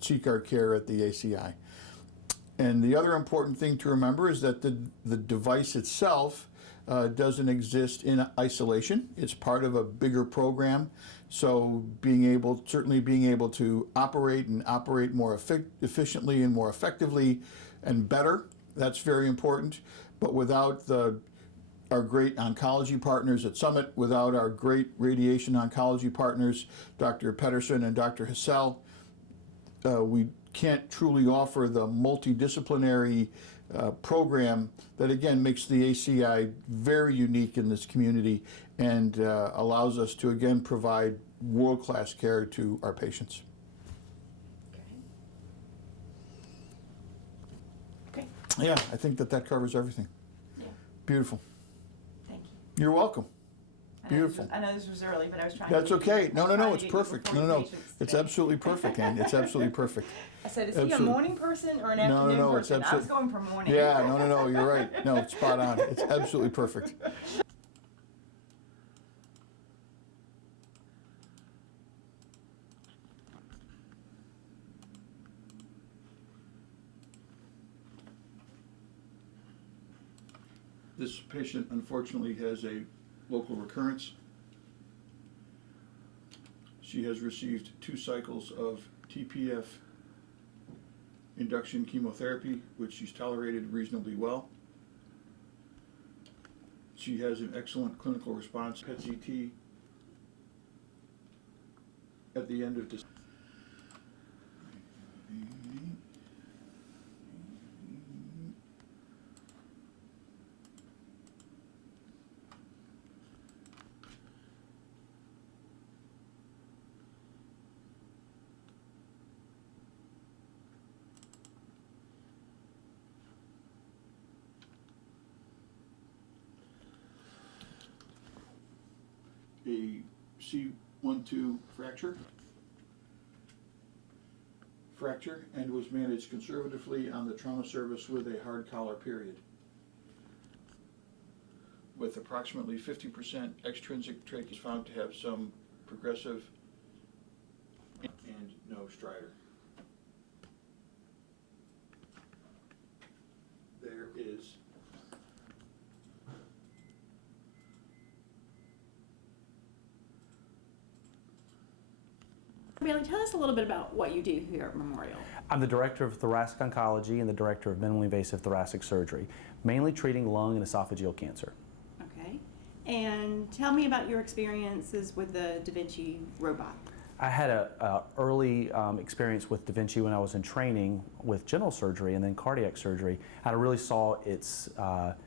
seek our care at the ACI. And the other important thing to remember is that the device itself doesn't exist in isolation. It's part of a bigger program. So certainly being able to operate more efficiently and more effectively and better, that's very important. But without our great oncology partners at Summit, without our great radiation oncology partners, Dr. Pedersen and Dr. Hassell, we can't truly offer the multidisciplinary program that again makes the ACI very unique in this community and allows us to again provide world-class care to our patients. Okay. Yeah, I think that covers everything. Yeah. Beautiful. Thank you. You're welcome. Beautiful. I know this was early, but I was trying That's to. okay. No, trying it's to get perfect. you No, patients it's today. absolutely perfect, Ann. It's absolutely perfect. I said, is he a Absolutely. morning person or an No, afternoon no, it's person? I was absolute- going for morning. Yeah, no, you're right. No, it's spot on. It's absolutely perfect. This patient unfortunately has a local recurrence. She has received 2 cycles of TPF induction chemotherapy, which she's tolerated reasonably well. She has an excellent clinical response. PET CT at the end of this. A C12 fracture and was managed conservatively on the trauma service with a hard collar period. With approximately 50% extrinsic trach is found to have some progressive and no stridor. There is Bailey, tell us a little bit about what you do here at Memorial. I'm the Director of Thoracic Oncology and the Director of Minimally Invasive Thoracic Surgery, mainly treating lung and esophageal cancer. Okay. And tell me about your experiences with the Da Vinci robot. I had a early experience with Da Vinci when I was in training with general surgery and then cardiac surgery. And I really saw its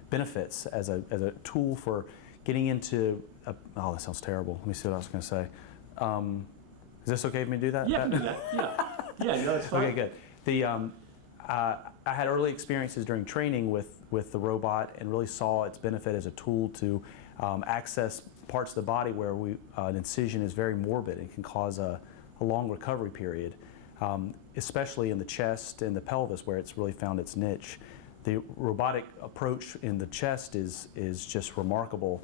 benefits as a tool for getting into, oh, that sounds terrible. Let me see what I was going to say. Is this okay for me to do that? Yeah, I can do that. Yeah. Yeah, no, it's fine. Okay, good. I had early experiences during training with the robot and really saw its benefit as a tool to access parts of the body where an incision is very morbid and can cause a long recovery period, especially in the chest and the pelvis where it's really found its niche. The robotic approach in the chest is just remarkable.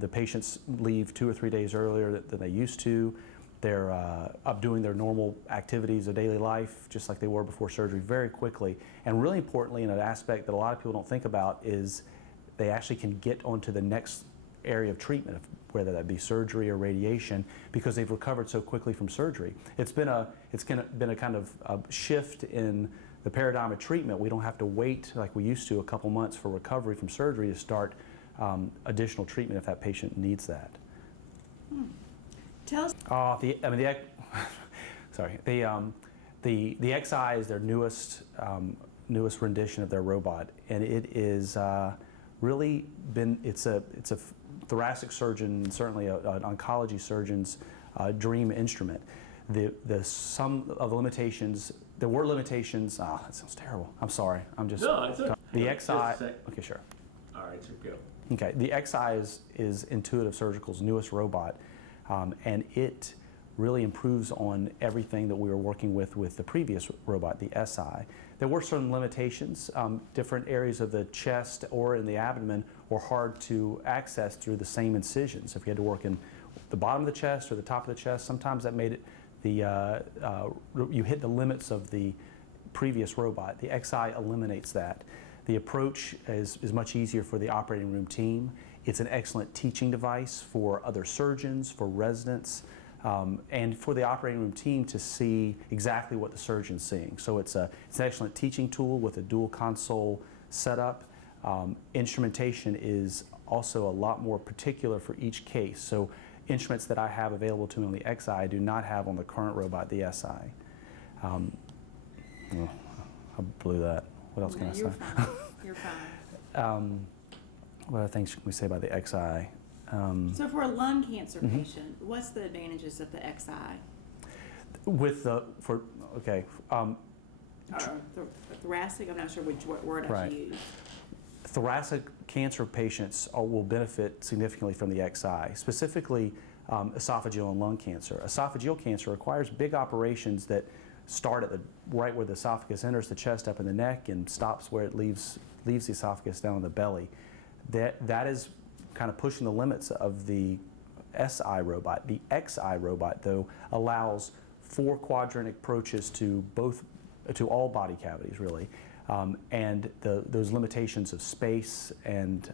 The patients leave 2 or 3 days earlier than they used to. They're up doing their normal activities of daily life, just like they were before surgery, very quickly. And really importantly, and an aspect that a lot of people don't think about is they actually can get onto the next area of treatment, whether that be surgery or radiation, because they've recovered so quickly from surgery. It's been a kind of a shift in the paradigm of treatment. We don't have to wait like we used to a couple months for recovery from surgery to start additional treatment if that patient needs that. Tell us. Sorry. The XI is their newest rendition of their robot, and it is really been. It's a thoracic surgeon, certainly an oncology surgeon's dream instrument. Some of the limitations. There were limitations. That sounds terrible. I'm sorry. I'm just. No, it's okay. The Just XI. a sec. Okay, sure. All right, so go. Okay, the XI is Intuitive Surgical's newest robot, and it really improves on everything that we were working with the previous robot, the SI. There were some limitations. Different areas of the chest or in the abdomen were hard to access through the same incisions. If we had to work in the bottom of the chest or the top of the chest, sometimes that made it you hit the limits of the previous robot. The XI eliminates that. The approach is much easier for the operating room team. It's an excellent teaching device for other surgeons, for residents, and for the operating room team to see exactly what the surgeon's seeing. So it's an excellent teaching tool with a dual console setup. Instrumentation is also a lot more particular for each case. So instruments that I have available to me on the XI I do not have on the current robot, the SI. I blew that. What else can I say? You're fine. You're fine. What other things can we say about the XI? So for a lung cancer patient, what's the advantages of the XI? Thoracic, I'm not sure what word I Right. should use. Thoracic cancer patients will benefit significantly from the XI, specifically esophageal and lung cancer. Esophageal cancer requires big operations that start at right where the esophagus enters the chest up in the neck and stops where it leaves the esophagus down in the belly. That is kind of pushing the limits of the SI robot. The XI robot, though, allows 4 quadrant approaches to all body cavities, really. And those limitations of space and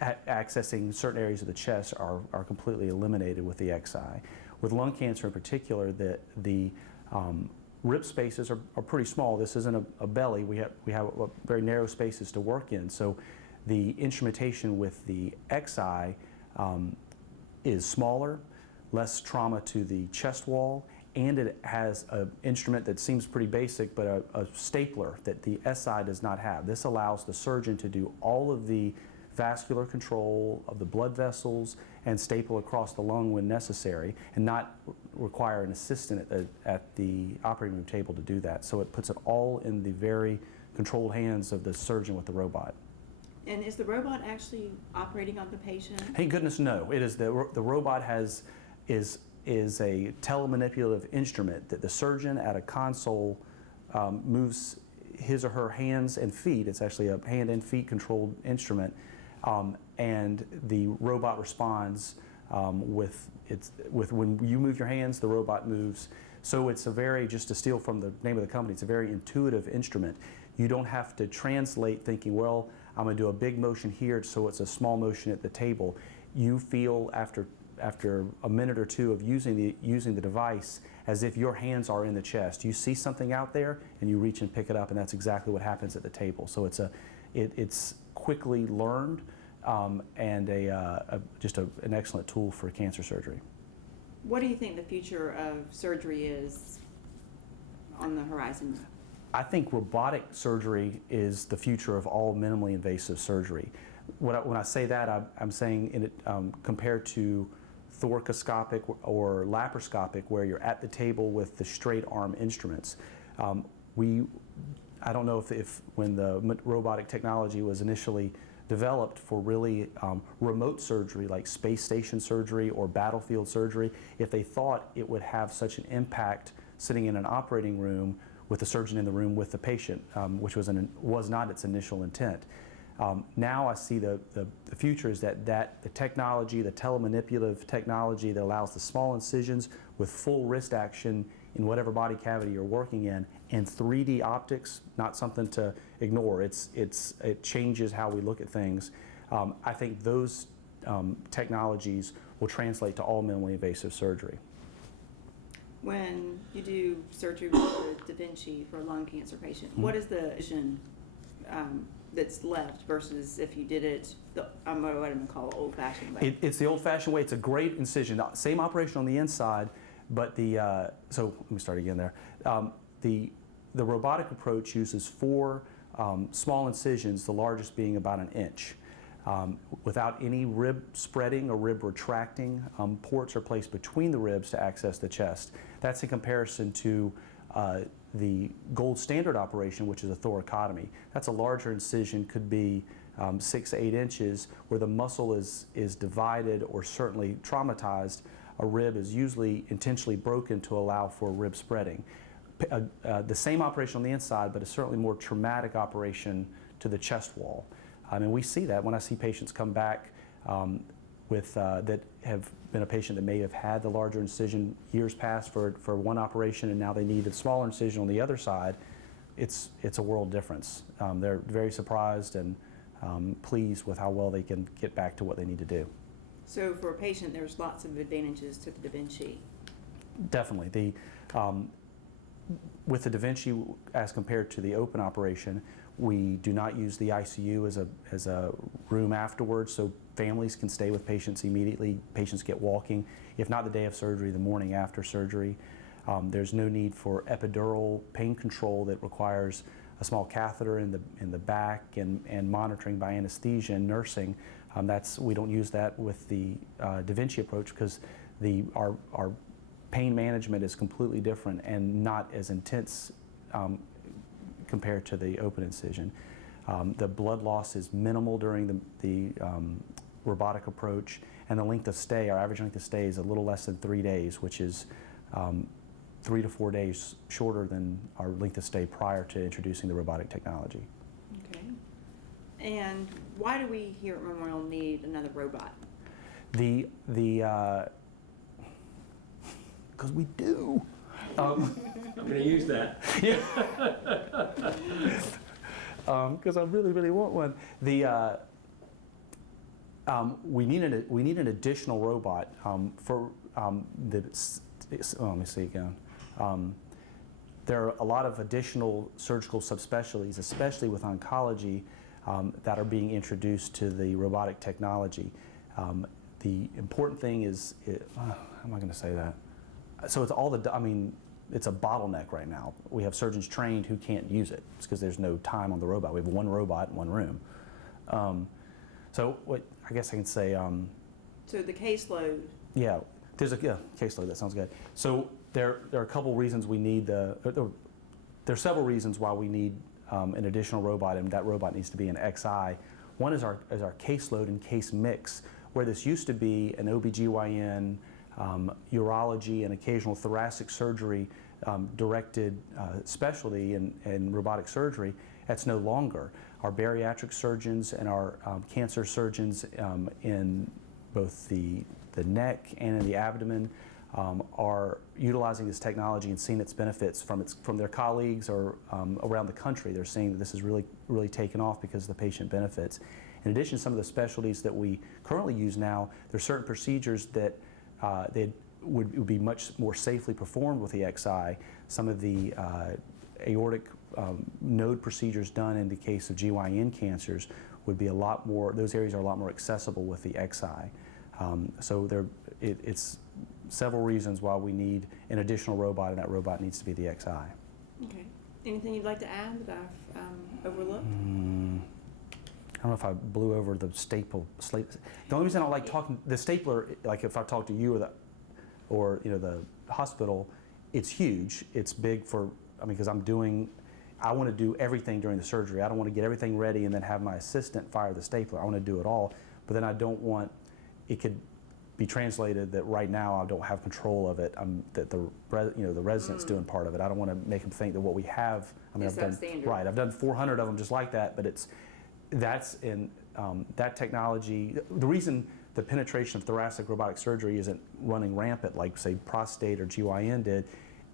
accessing certain areas of the chest are completely eliminated with the XI. With lung cancer in particular, the rib spaces are pretty small. This isn't a belly. We have very narrow spaces to work in. So the instrumentation with the XI is smaller, less trauma to the chest wall, and it has an instrument that seems pretty basic, but a stapler that the SI does not have. This allows the surgeon to do all of the vascular control of the blood vessels and staple across the lung when necessary, and not require an assistant at the operating room table to do that. So it puts it all in the very controlled hands of the surgeon with the robot. And is the robot actually operating on the patient? Thank goodness, no. It is the robot is a telemanipulative instrument that the surgeon at a console moves his or her hands and feet. It's actually a hand and feet controlled instrument, and the robot responds with when you move your hands, the robot moves. So it's a very, just to steal from the name of the company, it's a very intuitive instrument. You don't have to translate thinking, well, I'm going to do a big motion here, so it's a small motion at the table. You feel after a minute or two of using the device as if your hands are in the chest. You see something out there and you reach and pick it up, and that's exactly what happens at the table. So it's quickly learned and just an excellent tool for cancer surgery. What do you think the future of surgery is on the horizon? I think robotic surgery is the future of all minimally invasive surgery. When I say that, I'm saying compared to thoracoscopic or laparoscopic, where you're at the table with the straight arm instruments. I don't know if when the robotic technology was initially developed for really remote surgery like space station surgery or battlefield surgery, if they thought it would have such an impact sitting in an operating room with the surgeon in the room with the patient, which was not its initial intent. Now I see the future is that the technology, the telemanipulative technology that allows the small incisions with full wrist action in whatever body cavity you're working in, and 3D optics, not something to ignore. It changes how we look at things. I think those technologies will translate to all minimally invasive surgery. When you do surgery with the Da Vinci for a lung cancer patient, what is the vision that's left versus if you did it what I'm going to call old-fashioned way? It's the old-fashioned way. It's a great incision. Same operation on the inside, but so let me start again there. The robotic approach uses 4 small incisions, the largest being about an inch. Without any rib spreading or rib retracting, ports are placed between the ribs to access the chest. That's in comparison to the gold standard operation, which is a thoracotomy. That's a larger incision, could be 6 to 8 inches, where the muscle is divided or certainly traumatized. A rib is usually intentionally broken to allow for rib spreading. The same operation on the inside, but a certainly more traumatic operation to the chest wall. And we see that when I see patients come back that have been a patient that may have had the larger incision years past for one operation, and now they need a smaller incision on the other side. It's a world difference. They're very surprised and pleased with how well they can get back to what they need to do. So for a patient, there's lots of advantages to the Da Vinci. Definitely. With the Da Vinci, as compared to the open operation, we do not use the ICU as a room afterwards, so families can stay with patients immediately. Patients get walking, if not the day of surgery, the morning after surgery. There's no need for epidural pain control that requires a small catheter in the back and monitoring by anesthesia and nursing. We don't use that with the Da Vinci approach because our pain management is completely different and not as intense compared to the open incision. The blood loss is minimal during the robotic approach, and the length of stay, our average length of stay is a little less than 3 days, which is 3 to 4 days shorter than our length of stay prior to introducing the robotic technology. Okay. And why do we here at Memorial need another robot? Because we do. I'm gonna use that. Because I really, really want one. We need an additional robot for let me see again. There are a lot of additional surgical subspecialties, especially with oncology, that are being introduced to the robotic technology. The important thing is, how am I going to say that? So it's all the, I mean, it's a bottleneck right now. We have surgeons trained who can't use it. It's because there's no time on the robot. We have one robot in one room. So what I guess I can say. So the caseload. Yeah, there's a caseload. That sounds good. So there are a couple reasons we need there are several reasons why we need an additional robot, and that robot needs to be an XI. One is our caseload and case mix, where this used to be an OBGYN, urology, and occasional thoracic surgery directed specialty in robotic surgery. That's no longer. Our bariatric surgeons and our cancer surgeons in both the neck and in the abdomen are utilizing this technology and seeing its benefits from their colleagues or around the country. They're seeing that this is really taken off because of the patient benefits. In addition, some of the specialties that we currently use now, there are certain procedures that would be much more safely performed with the XI. Some of the aortic node procedures done in the case of GYN cancers would be a lot more, those areas are a lot more accessible with the XI. So it's several reasons why we need an additional robot, and that robot needs to be the XI. Okay. Anything you'd like to add that I've overlooked? I don't know if I blew over the staple. The only reason I like talking, the stapler, like if I talk to you or the hospital, it's huge. It's big for, because I want to do everything during the surgery. I don't want to get everything ready and then have my assistant fire the stapler. I want to do it all, but then I don't want, it could be translated that right now I don't have control of it. That the resident's doing part of it. I don't want to make them think that what we have. I've done 400 of them just like that, but that's in that technology. The reason the penetration of thoracic robotic surgery isn't running rampant like say prostate or GYN did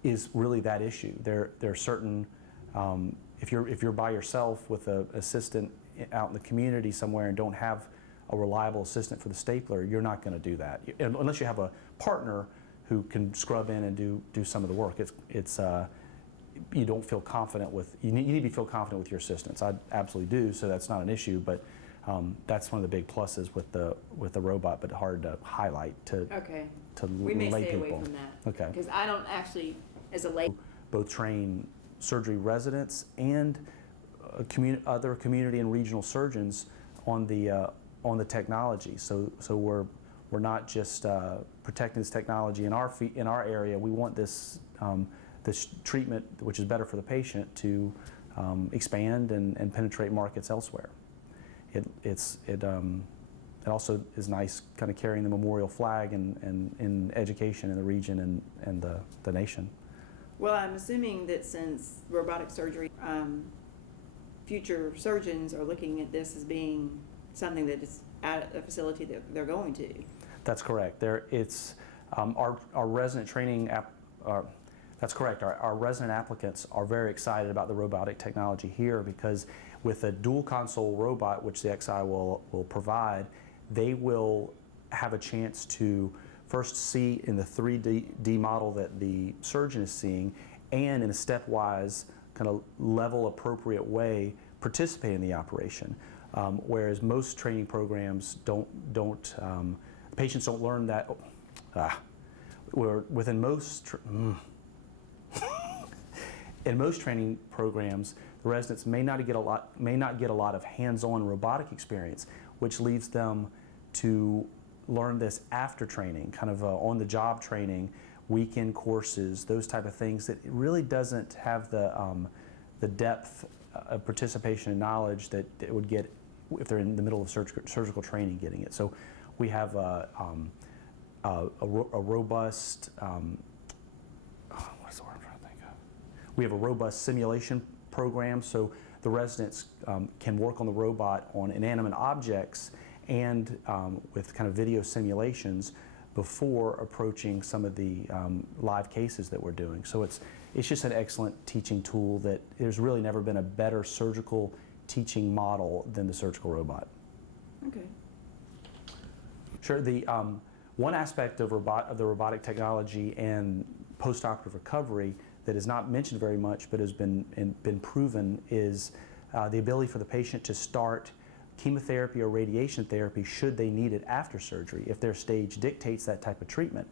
is really that issue. There are certain if you're by yourself with an assistant out in the community somewhere and don't have a reliable assistant for the stapler, you're not going to do that unless you have a partner who can scrub in and do some of the work. You don't feel confident with, you need to feel confident with your assistants. I absolutely do, so that's not an issue, but that's one of the big pluses with the robot, but hard to highlight to we may lay stay people. away from that. Okay. Because I don't actually, as a lay. Both train surgery residents and other community and regional surgeons on the technology. So we're not just protecting this technology in our area. We want this this treatment, which is better for the patient, to expand and penetrate markets elsewhere. It also is nice, kind of carrying the memorial flag in education in the region and the nation. Well, I'm assuming that since robotic surgery, future surgeons are looking at this as being something that is at a facility that they're going to. That's correct. Our resident training that's correct. Our resident applicants are very excited about the robotic technology here because with a dual console robot, which the XI will provide, they will have a chance to first see in the 3D model that the surgeon is seeing, and in a stepwise, kind of level appropriate way, participate in the operation. Whereas most training programs patients don't learn that. Within most. In most training programs, the residents may not get a lot of hands-on robotic experience, which leads them to learn this after training, kind of on-the-job training, weekend courses, those type of things that it really doesn't have the depth of participation and knowledge that it would get if they're in the middle of surgical training getting it. So we have a robust. What's the word I'm trying to think of? We have a robust simulation program, so the residents can work on the robot on inanimate objects and with kind of video simulations before approaching some of the live cases that we're doing. So it's just an excellent teaching tool that there's really never been a better surgical teaching model than the surgical robot. Okay. Sure. The one aspect of the robotic technology and postoperative recovery that is not mentioned very much but has been proven is the ability for the patient to start chemotherapy or radiation therapy should they need it after surgery, if their stage dictates that type of treatment.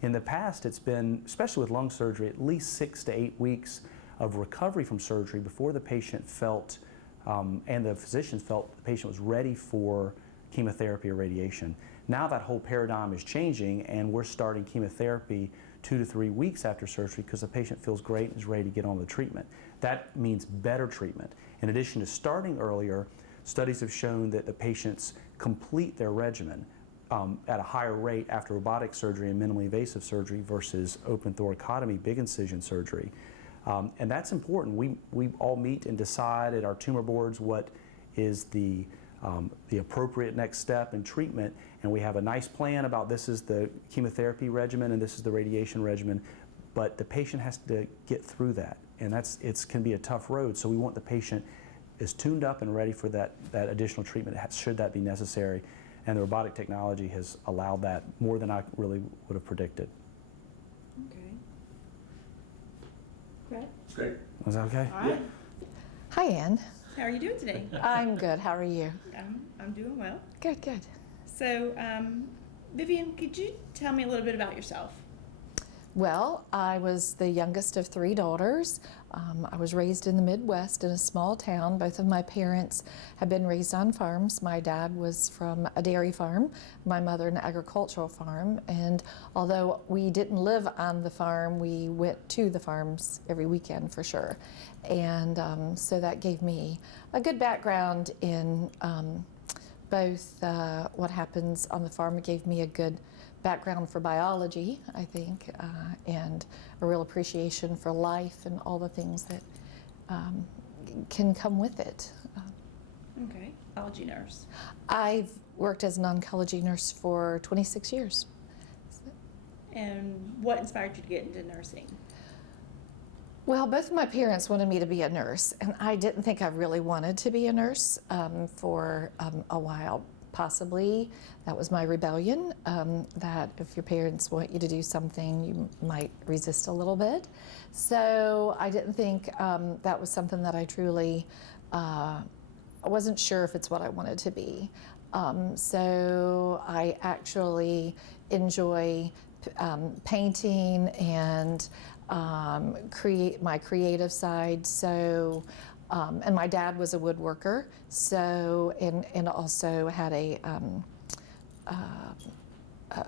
In the past, it's been, especially with lung surgery, at least 6 to 8 weeks of recovery from surgery before the patient felt, and the physicians felt the patient was ready for chemotherapy or radiation. Now that whole paradigm is changing, and we're starting chemotherapy 2 to 3 weeks after surgery because the patient feels great and is ready to get on the treatment. That means better treatment. In addition to starting earlier, studies have shown that the patients complete their regimen at a higher rate after robotic surgery and minimally invasive surgery versus open thoracotomy, big incision surgery. And that's important. We all meet and decide at our tumor boards what is the appropriate next step in treatment, and we have a nice plan about this is the chemotherapy regimen and this is the radiation regimen, but the patient has to get through that, and it can be a tough road. So we want the patient is tuned up and ready for that additional treatment should that be necessary, and the robotic technology has allowed that more than I really would have predicted. Okay. Great. It's great. Was that okay? All right. Hi, Ann. How are you doing today? I'm good. How are you? I'm doing well. Good, good. So, Vivian, could you tell me a little bit about yourself? Well, I was the youngest of 3 daughters. I was raised in the Midwest in a small town. Both of my parents had been raised on farms. My dad was from a dairy farm, my mother an agricultural farm. And although we didn't live on the farm, we went to the farms every weekend for sure. And so that gave me a good background in both what happens on the farm. It gave me a good background for biology, I think, and a real appreciation for life and all the things that can come with it. Okay. Oncology nurse. I've worked as an oncology nurse for 26 years. And what inspired you to get into nursing? Well, both of my parents wanted me to be a nurse, and I didn't think I really wanted to be a nurse for a while. Possibly that was my rebellion, that if your parents want you to do something, you might resist a little bit. So I didn't think that was something that I truly, I wasn't sure if it's what I wanted to be. So I actually enjoy painting and my creative side. So. And my dad was a woodworker, so and also had a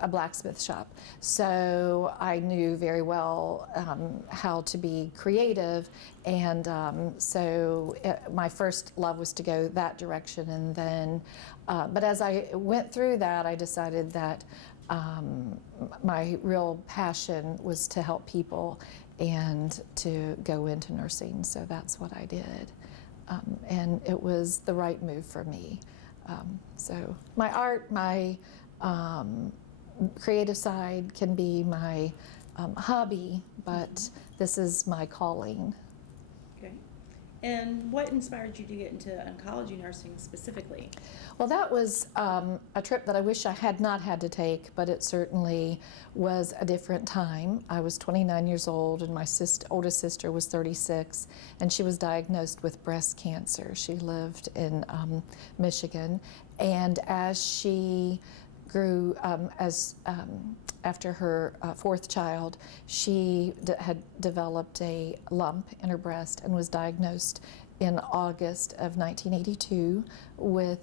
blacksmith shop. So I knew very well how to be creative, and my first love was to go that direction. And then, but as I went through that, I decided that my real passion was to help people and to go into nursing, so that's what I did. And it was the right move for me. So my art, my creative side can be my hobby, but this is my calling. Okay. And what inspired you to get into oncology nursing specifically? Well, that was a trip that I wish I had not had to take, but it certainly was a different time. I was 29 years old, and my oldest sister was 36, and she was diagnosed with breast cancer. She lived in Michigan, and as she grew, after her 4th child, she had developed a lump in her breast and was diagnosed in August of 1982 with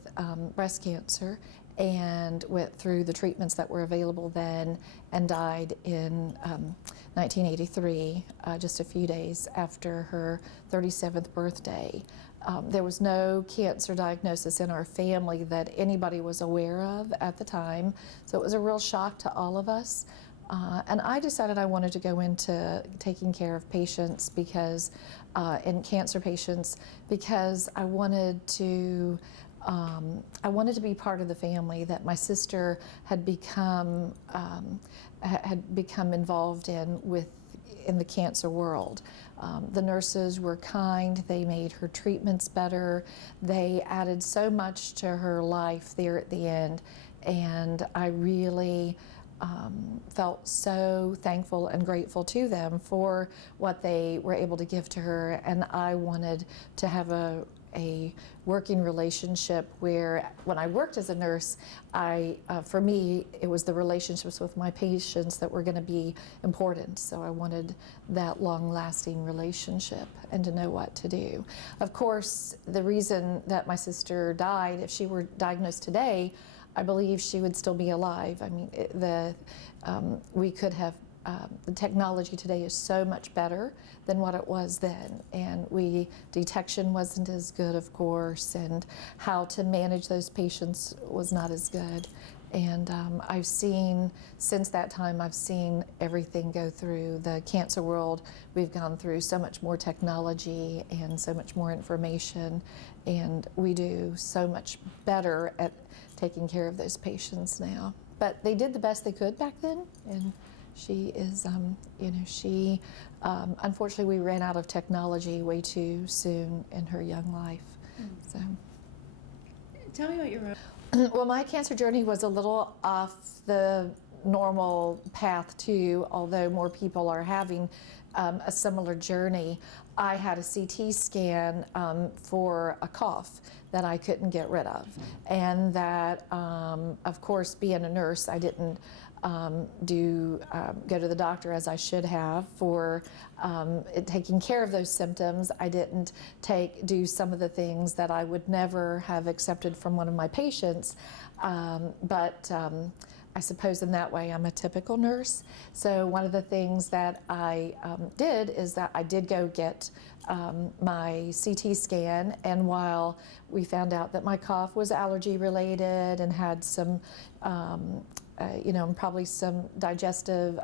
breast cancer, and went through the treatments that were available then and died in 1983, just a few days after her 37th birthday. There was no cancer diagnosis in our family that anybody was aware of at the time, so it was a real shock to all of us. And I decided I wanted to go into taking care of patients and cancer patients, because I wanted to I wanted to be part of the family that my sister had become involved in the cancer world. The nurses were kind, they made her treatments better, they added so much to her life there at the end, and I really felt so thankful and grateful to them for what they were able to give to her, and I wanted to have a working relationship where when I worked as a nurse, for me, it was the relationships with my patients that were going to be important. So I wanted that long-lasting relationship and to know what to do. Of course, the reason that my sister died, if she were diagnosed today, I believe she would still be alive. I mean, we could have, the technology today is so much better than what it was then, and detection wasn't as good, of course, and how to manage those patients was not as good. And I've seen, since that time, I've seen everything go through the cancer world. We've gone through so much more technology and so much more information, and we do so much better at taking care of those patients now. But they did the best they could back then, and she is, unfortunately, we ran out of technology way too soon in her young life. So, Tell me about your well, my cancer journey was a little off the normal path too, although more people are having a similar journey. I had a CT scan for a cough that I couldn't get rid of, and that, of course, being a nurse, I didn't go to the doctor as I should have for taking care of those symptoms. I didn't do some of the things that I would never have accepted from one of my patients, but I suppose in that way I'm a typical nurse. So one of the things that I did is that I did go get my CT scan, and while we found out that my cough was allergy related and had some probably some digestive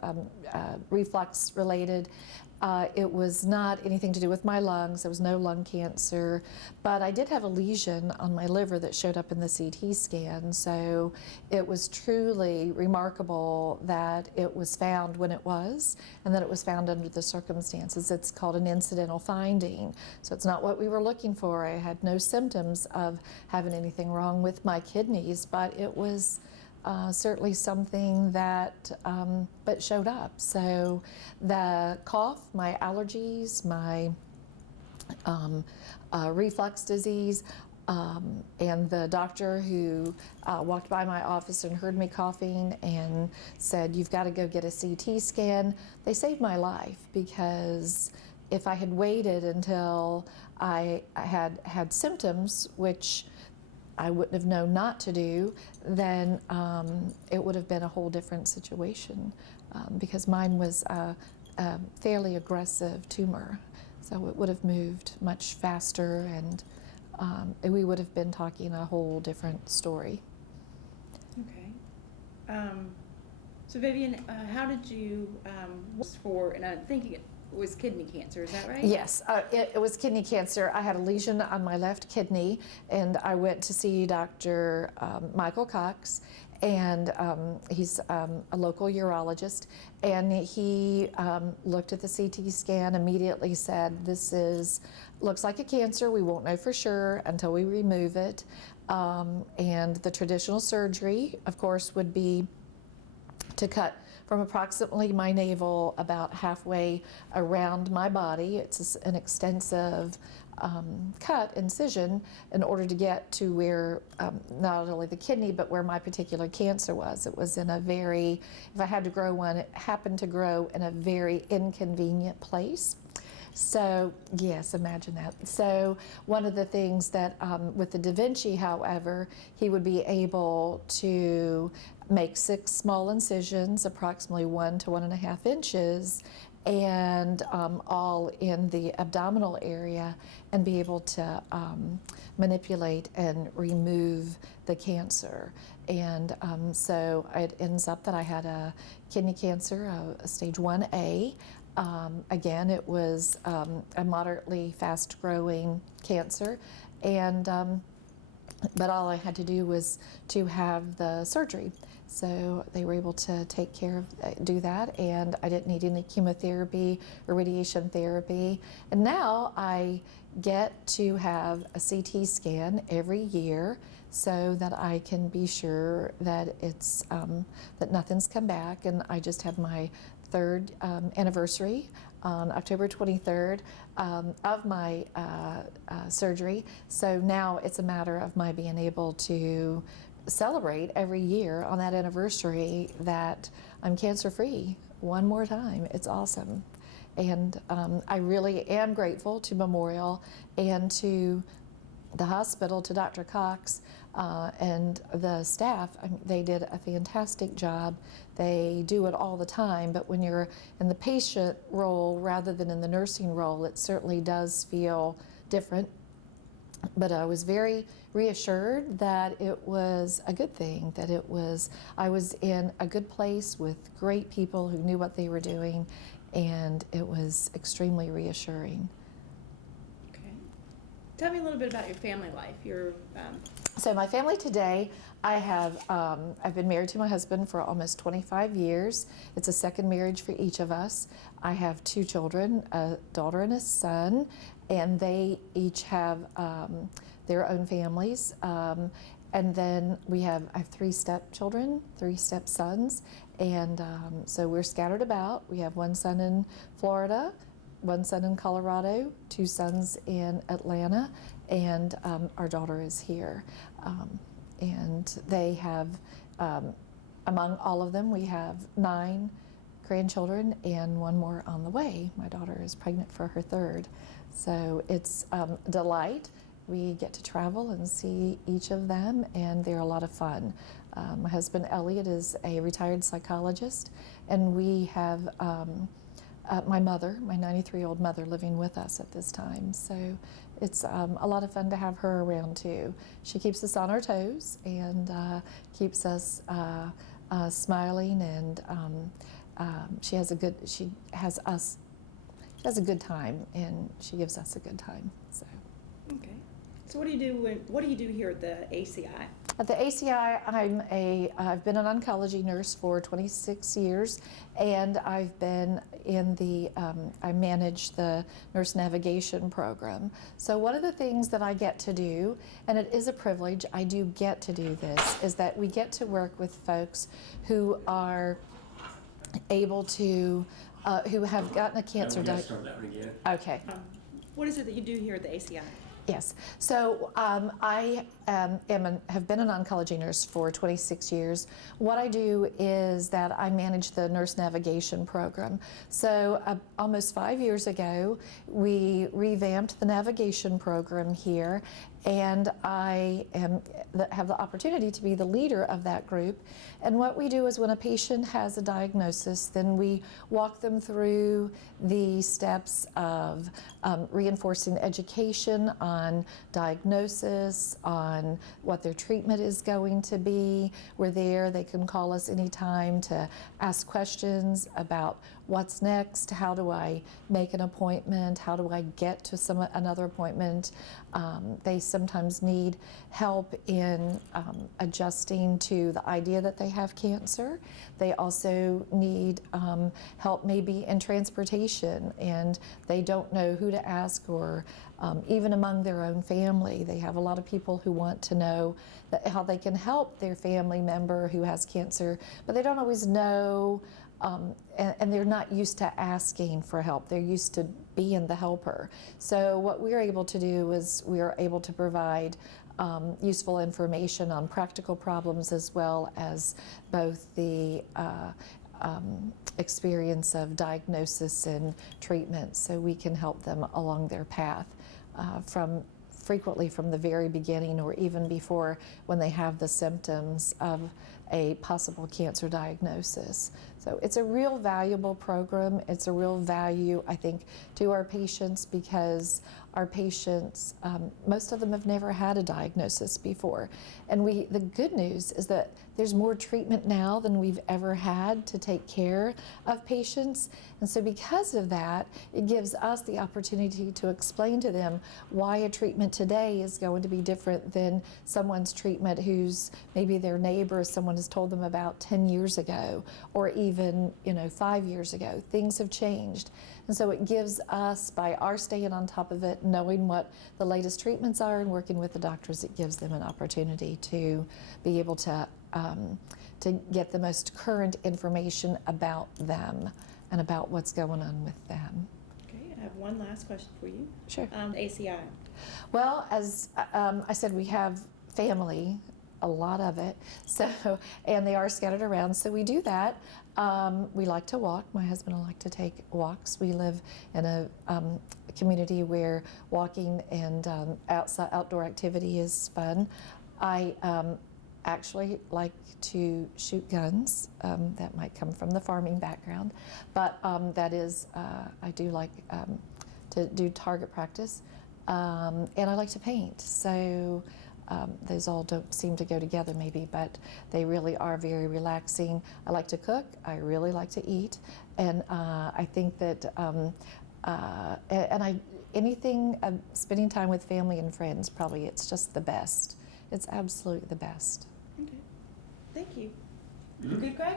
reflux related. It was not anything to do with my lungs. There was no lung cancer, but I did have a lesion on my liver that showed up in the CT scan. So it was truly remarkable that it was found when it was, and that it was found under the circumstances. It's called an incidental finding. So it's not what we were looking for. I had no symptoms of having anything wrong with my kidneys, but it was certainly something that but showed up. So the cough, my allergies, my reflux disease, and the doctor who walked by my office and heard me coughing and said, "You've got to go get a CT scan," they saved my life, because if I had waited until I had symptoms, which I wouldn't have known not to do, then it would have been a whole different situation, because mine was a fairly aggressive tumor. So it would have moved much faster, and we would have been talking a whole different story. Okay. So Vivian, how did you, and I'm thinking it was kidney cancer, is that right? Yes, it was kidney cancer. I had a lesion on my left kidney, and I went to see Dr. Michael Cox, and he's a local urologist, and he looked at the CT scan, immediately said, looks like a cancer. We won't know for sure until we remove it. And the traditional surgery, of course, would be to cut from approximately my navel about halfway around my body. It's an extensive incision, in order to get to where not only the kidney, but where my particular cancer was. It was in a very, if I had to grow one, it happened to grow in a very inconvenient place. So, yes, imagine that. So one of the things that with the Da Vinci, however, he would be able to make 6 small incisions, approximately 1 to 1.5 inches, and all in the abdominal area, and be able to manipulate and remove the cancer. And so it ends up that I had a kidney cancer, a stage 1A. Again, it was a moderately fast-growing cancer, and but all I had to do was to have the surgery. So they were able to take care of, do that, and I didn't need any chemotherapy or radiation therapy. And now I get to have a CT scan every year so that I can be sure that it's that nothing's come back. And I just had my third anniversary on October 23rd of my surgery. So now it's a matter of my being able to celebrate every year on that anniversary that I'm cancer-free one more time. It's awesome. And I really am grateful to Memorial and to the hospital, to Dr. Cox and the staff. I mean, they did a fantastic job. They do it all the time, but when you're in the patient role rather than in the nursing role, it certainly does feel different. But I was very reassured that it was a good thing, that I was in a good place with great people who knew what they were doing, and it was extremely reassuring. Okay. Tell me a little bit about your family life. So my family today, I've been married to my husband for almost 25 years. It's a second marriage for each of us. I have 2 children, a daughter and a son, and they each have their own families. And then I have 3 stepchildren, 3 stepsons, and so we're scattered about. We have 1 son in Florida, 1 son in Colorado, 2 sons in Atlanta, and our daughter is here. And they have, among all of them, we have 9 grandchildren and 1 more on the way. My daughter is pregnant for her 3rd. So it's a delight. We get to travel and see each of them, and they're a lot of fun. My husband Elliot is a retired psychologist, and we have my mother, my 93-year-old mother, living with us at this time. So it's a lot of fun to have her around too. She keeps us on our toes and keeps us smiling, and she has a good time, and she gives us a good time. So. Okay. So what do you do here at the ACI? At the ACI, I've been an oncology nurse for 26 years, and I've been in I manage the nurse navigation program. So one of the things that I get to do, and it is a privilege, I do get to do this, is that we get to work with folks who are able to, who have gotten a cancer diagnosis. Okay. What is it that you do here at the ACI? Yes. So I have been an oncology nurse for 26 years. What I do is that I manage the nurse navigation program. So almost 5 years ago, we revamped the navigation program here, and I have the opportunity to be the leader of that group. And what we do is when a patient has a diagnosis, then we walk them through the steps of reinforcing education on diagnosis, on what their treatment is going to be. We're there. They can call us anytime to ask questions about what's next, how do I make an appointment, how do I get to another appointment. They sometimes need help in adjusting to the idea that they have cancer. They also need help maybe in transportation, and they don't know who to ask, or even among their own family. They have a lot of people who want to know how they can help their family member who has cancer, but they don't always know, and they're not used to asking for help. They're used to being the helper. So what we're able to do is we are able to provide useful information on practical problems, as well as both the experience of diagnosis and treatment, so we can help them along their path frequently from the very beginning, or even before, when they have the symptoms of a possible cancer diagnosis. So it's a real valuable program. It's a real value, I think, to our patients, because our patients, most of them have never had a diagnosis before. And the good news is that there's more treatment now than we've ever had to take care of patients. And so because of that, it gives us the opportunity to explain to them why a treatment today is going to be different than someone's treatment who's maybe their neighbor, someone has told them about 10 years ago, or even 5 years ago. Things have changed. And so it gives us, by our staying on top of it, knowing what the latest treatments are and working with the doctors, it gives them an opportunity to be able to get the most current information about them and about what's going on with them. Okay, I have one last question for you. Sure. ACI. Well, as I said, we have family, a lot of it, so, and they are scattered around, so we do that. We like to walk. My husband and I like to take walks. We live in a community where walking and outdoor activity is fun. I actually like to shoot guns. That might come from the farming background, but that is, I do like to do target practice, and I like to paint. So those all don't seem to go together maybe, but they really are very relaxing. I like to cook. I really like to eat, and I think that spending time with family and friends, probably it's just the best. It's absolutely the best. Okay. Thank you. You good, Greg?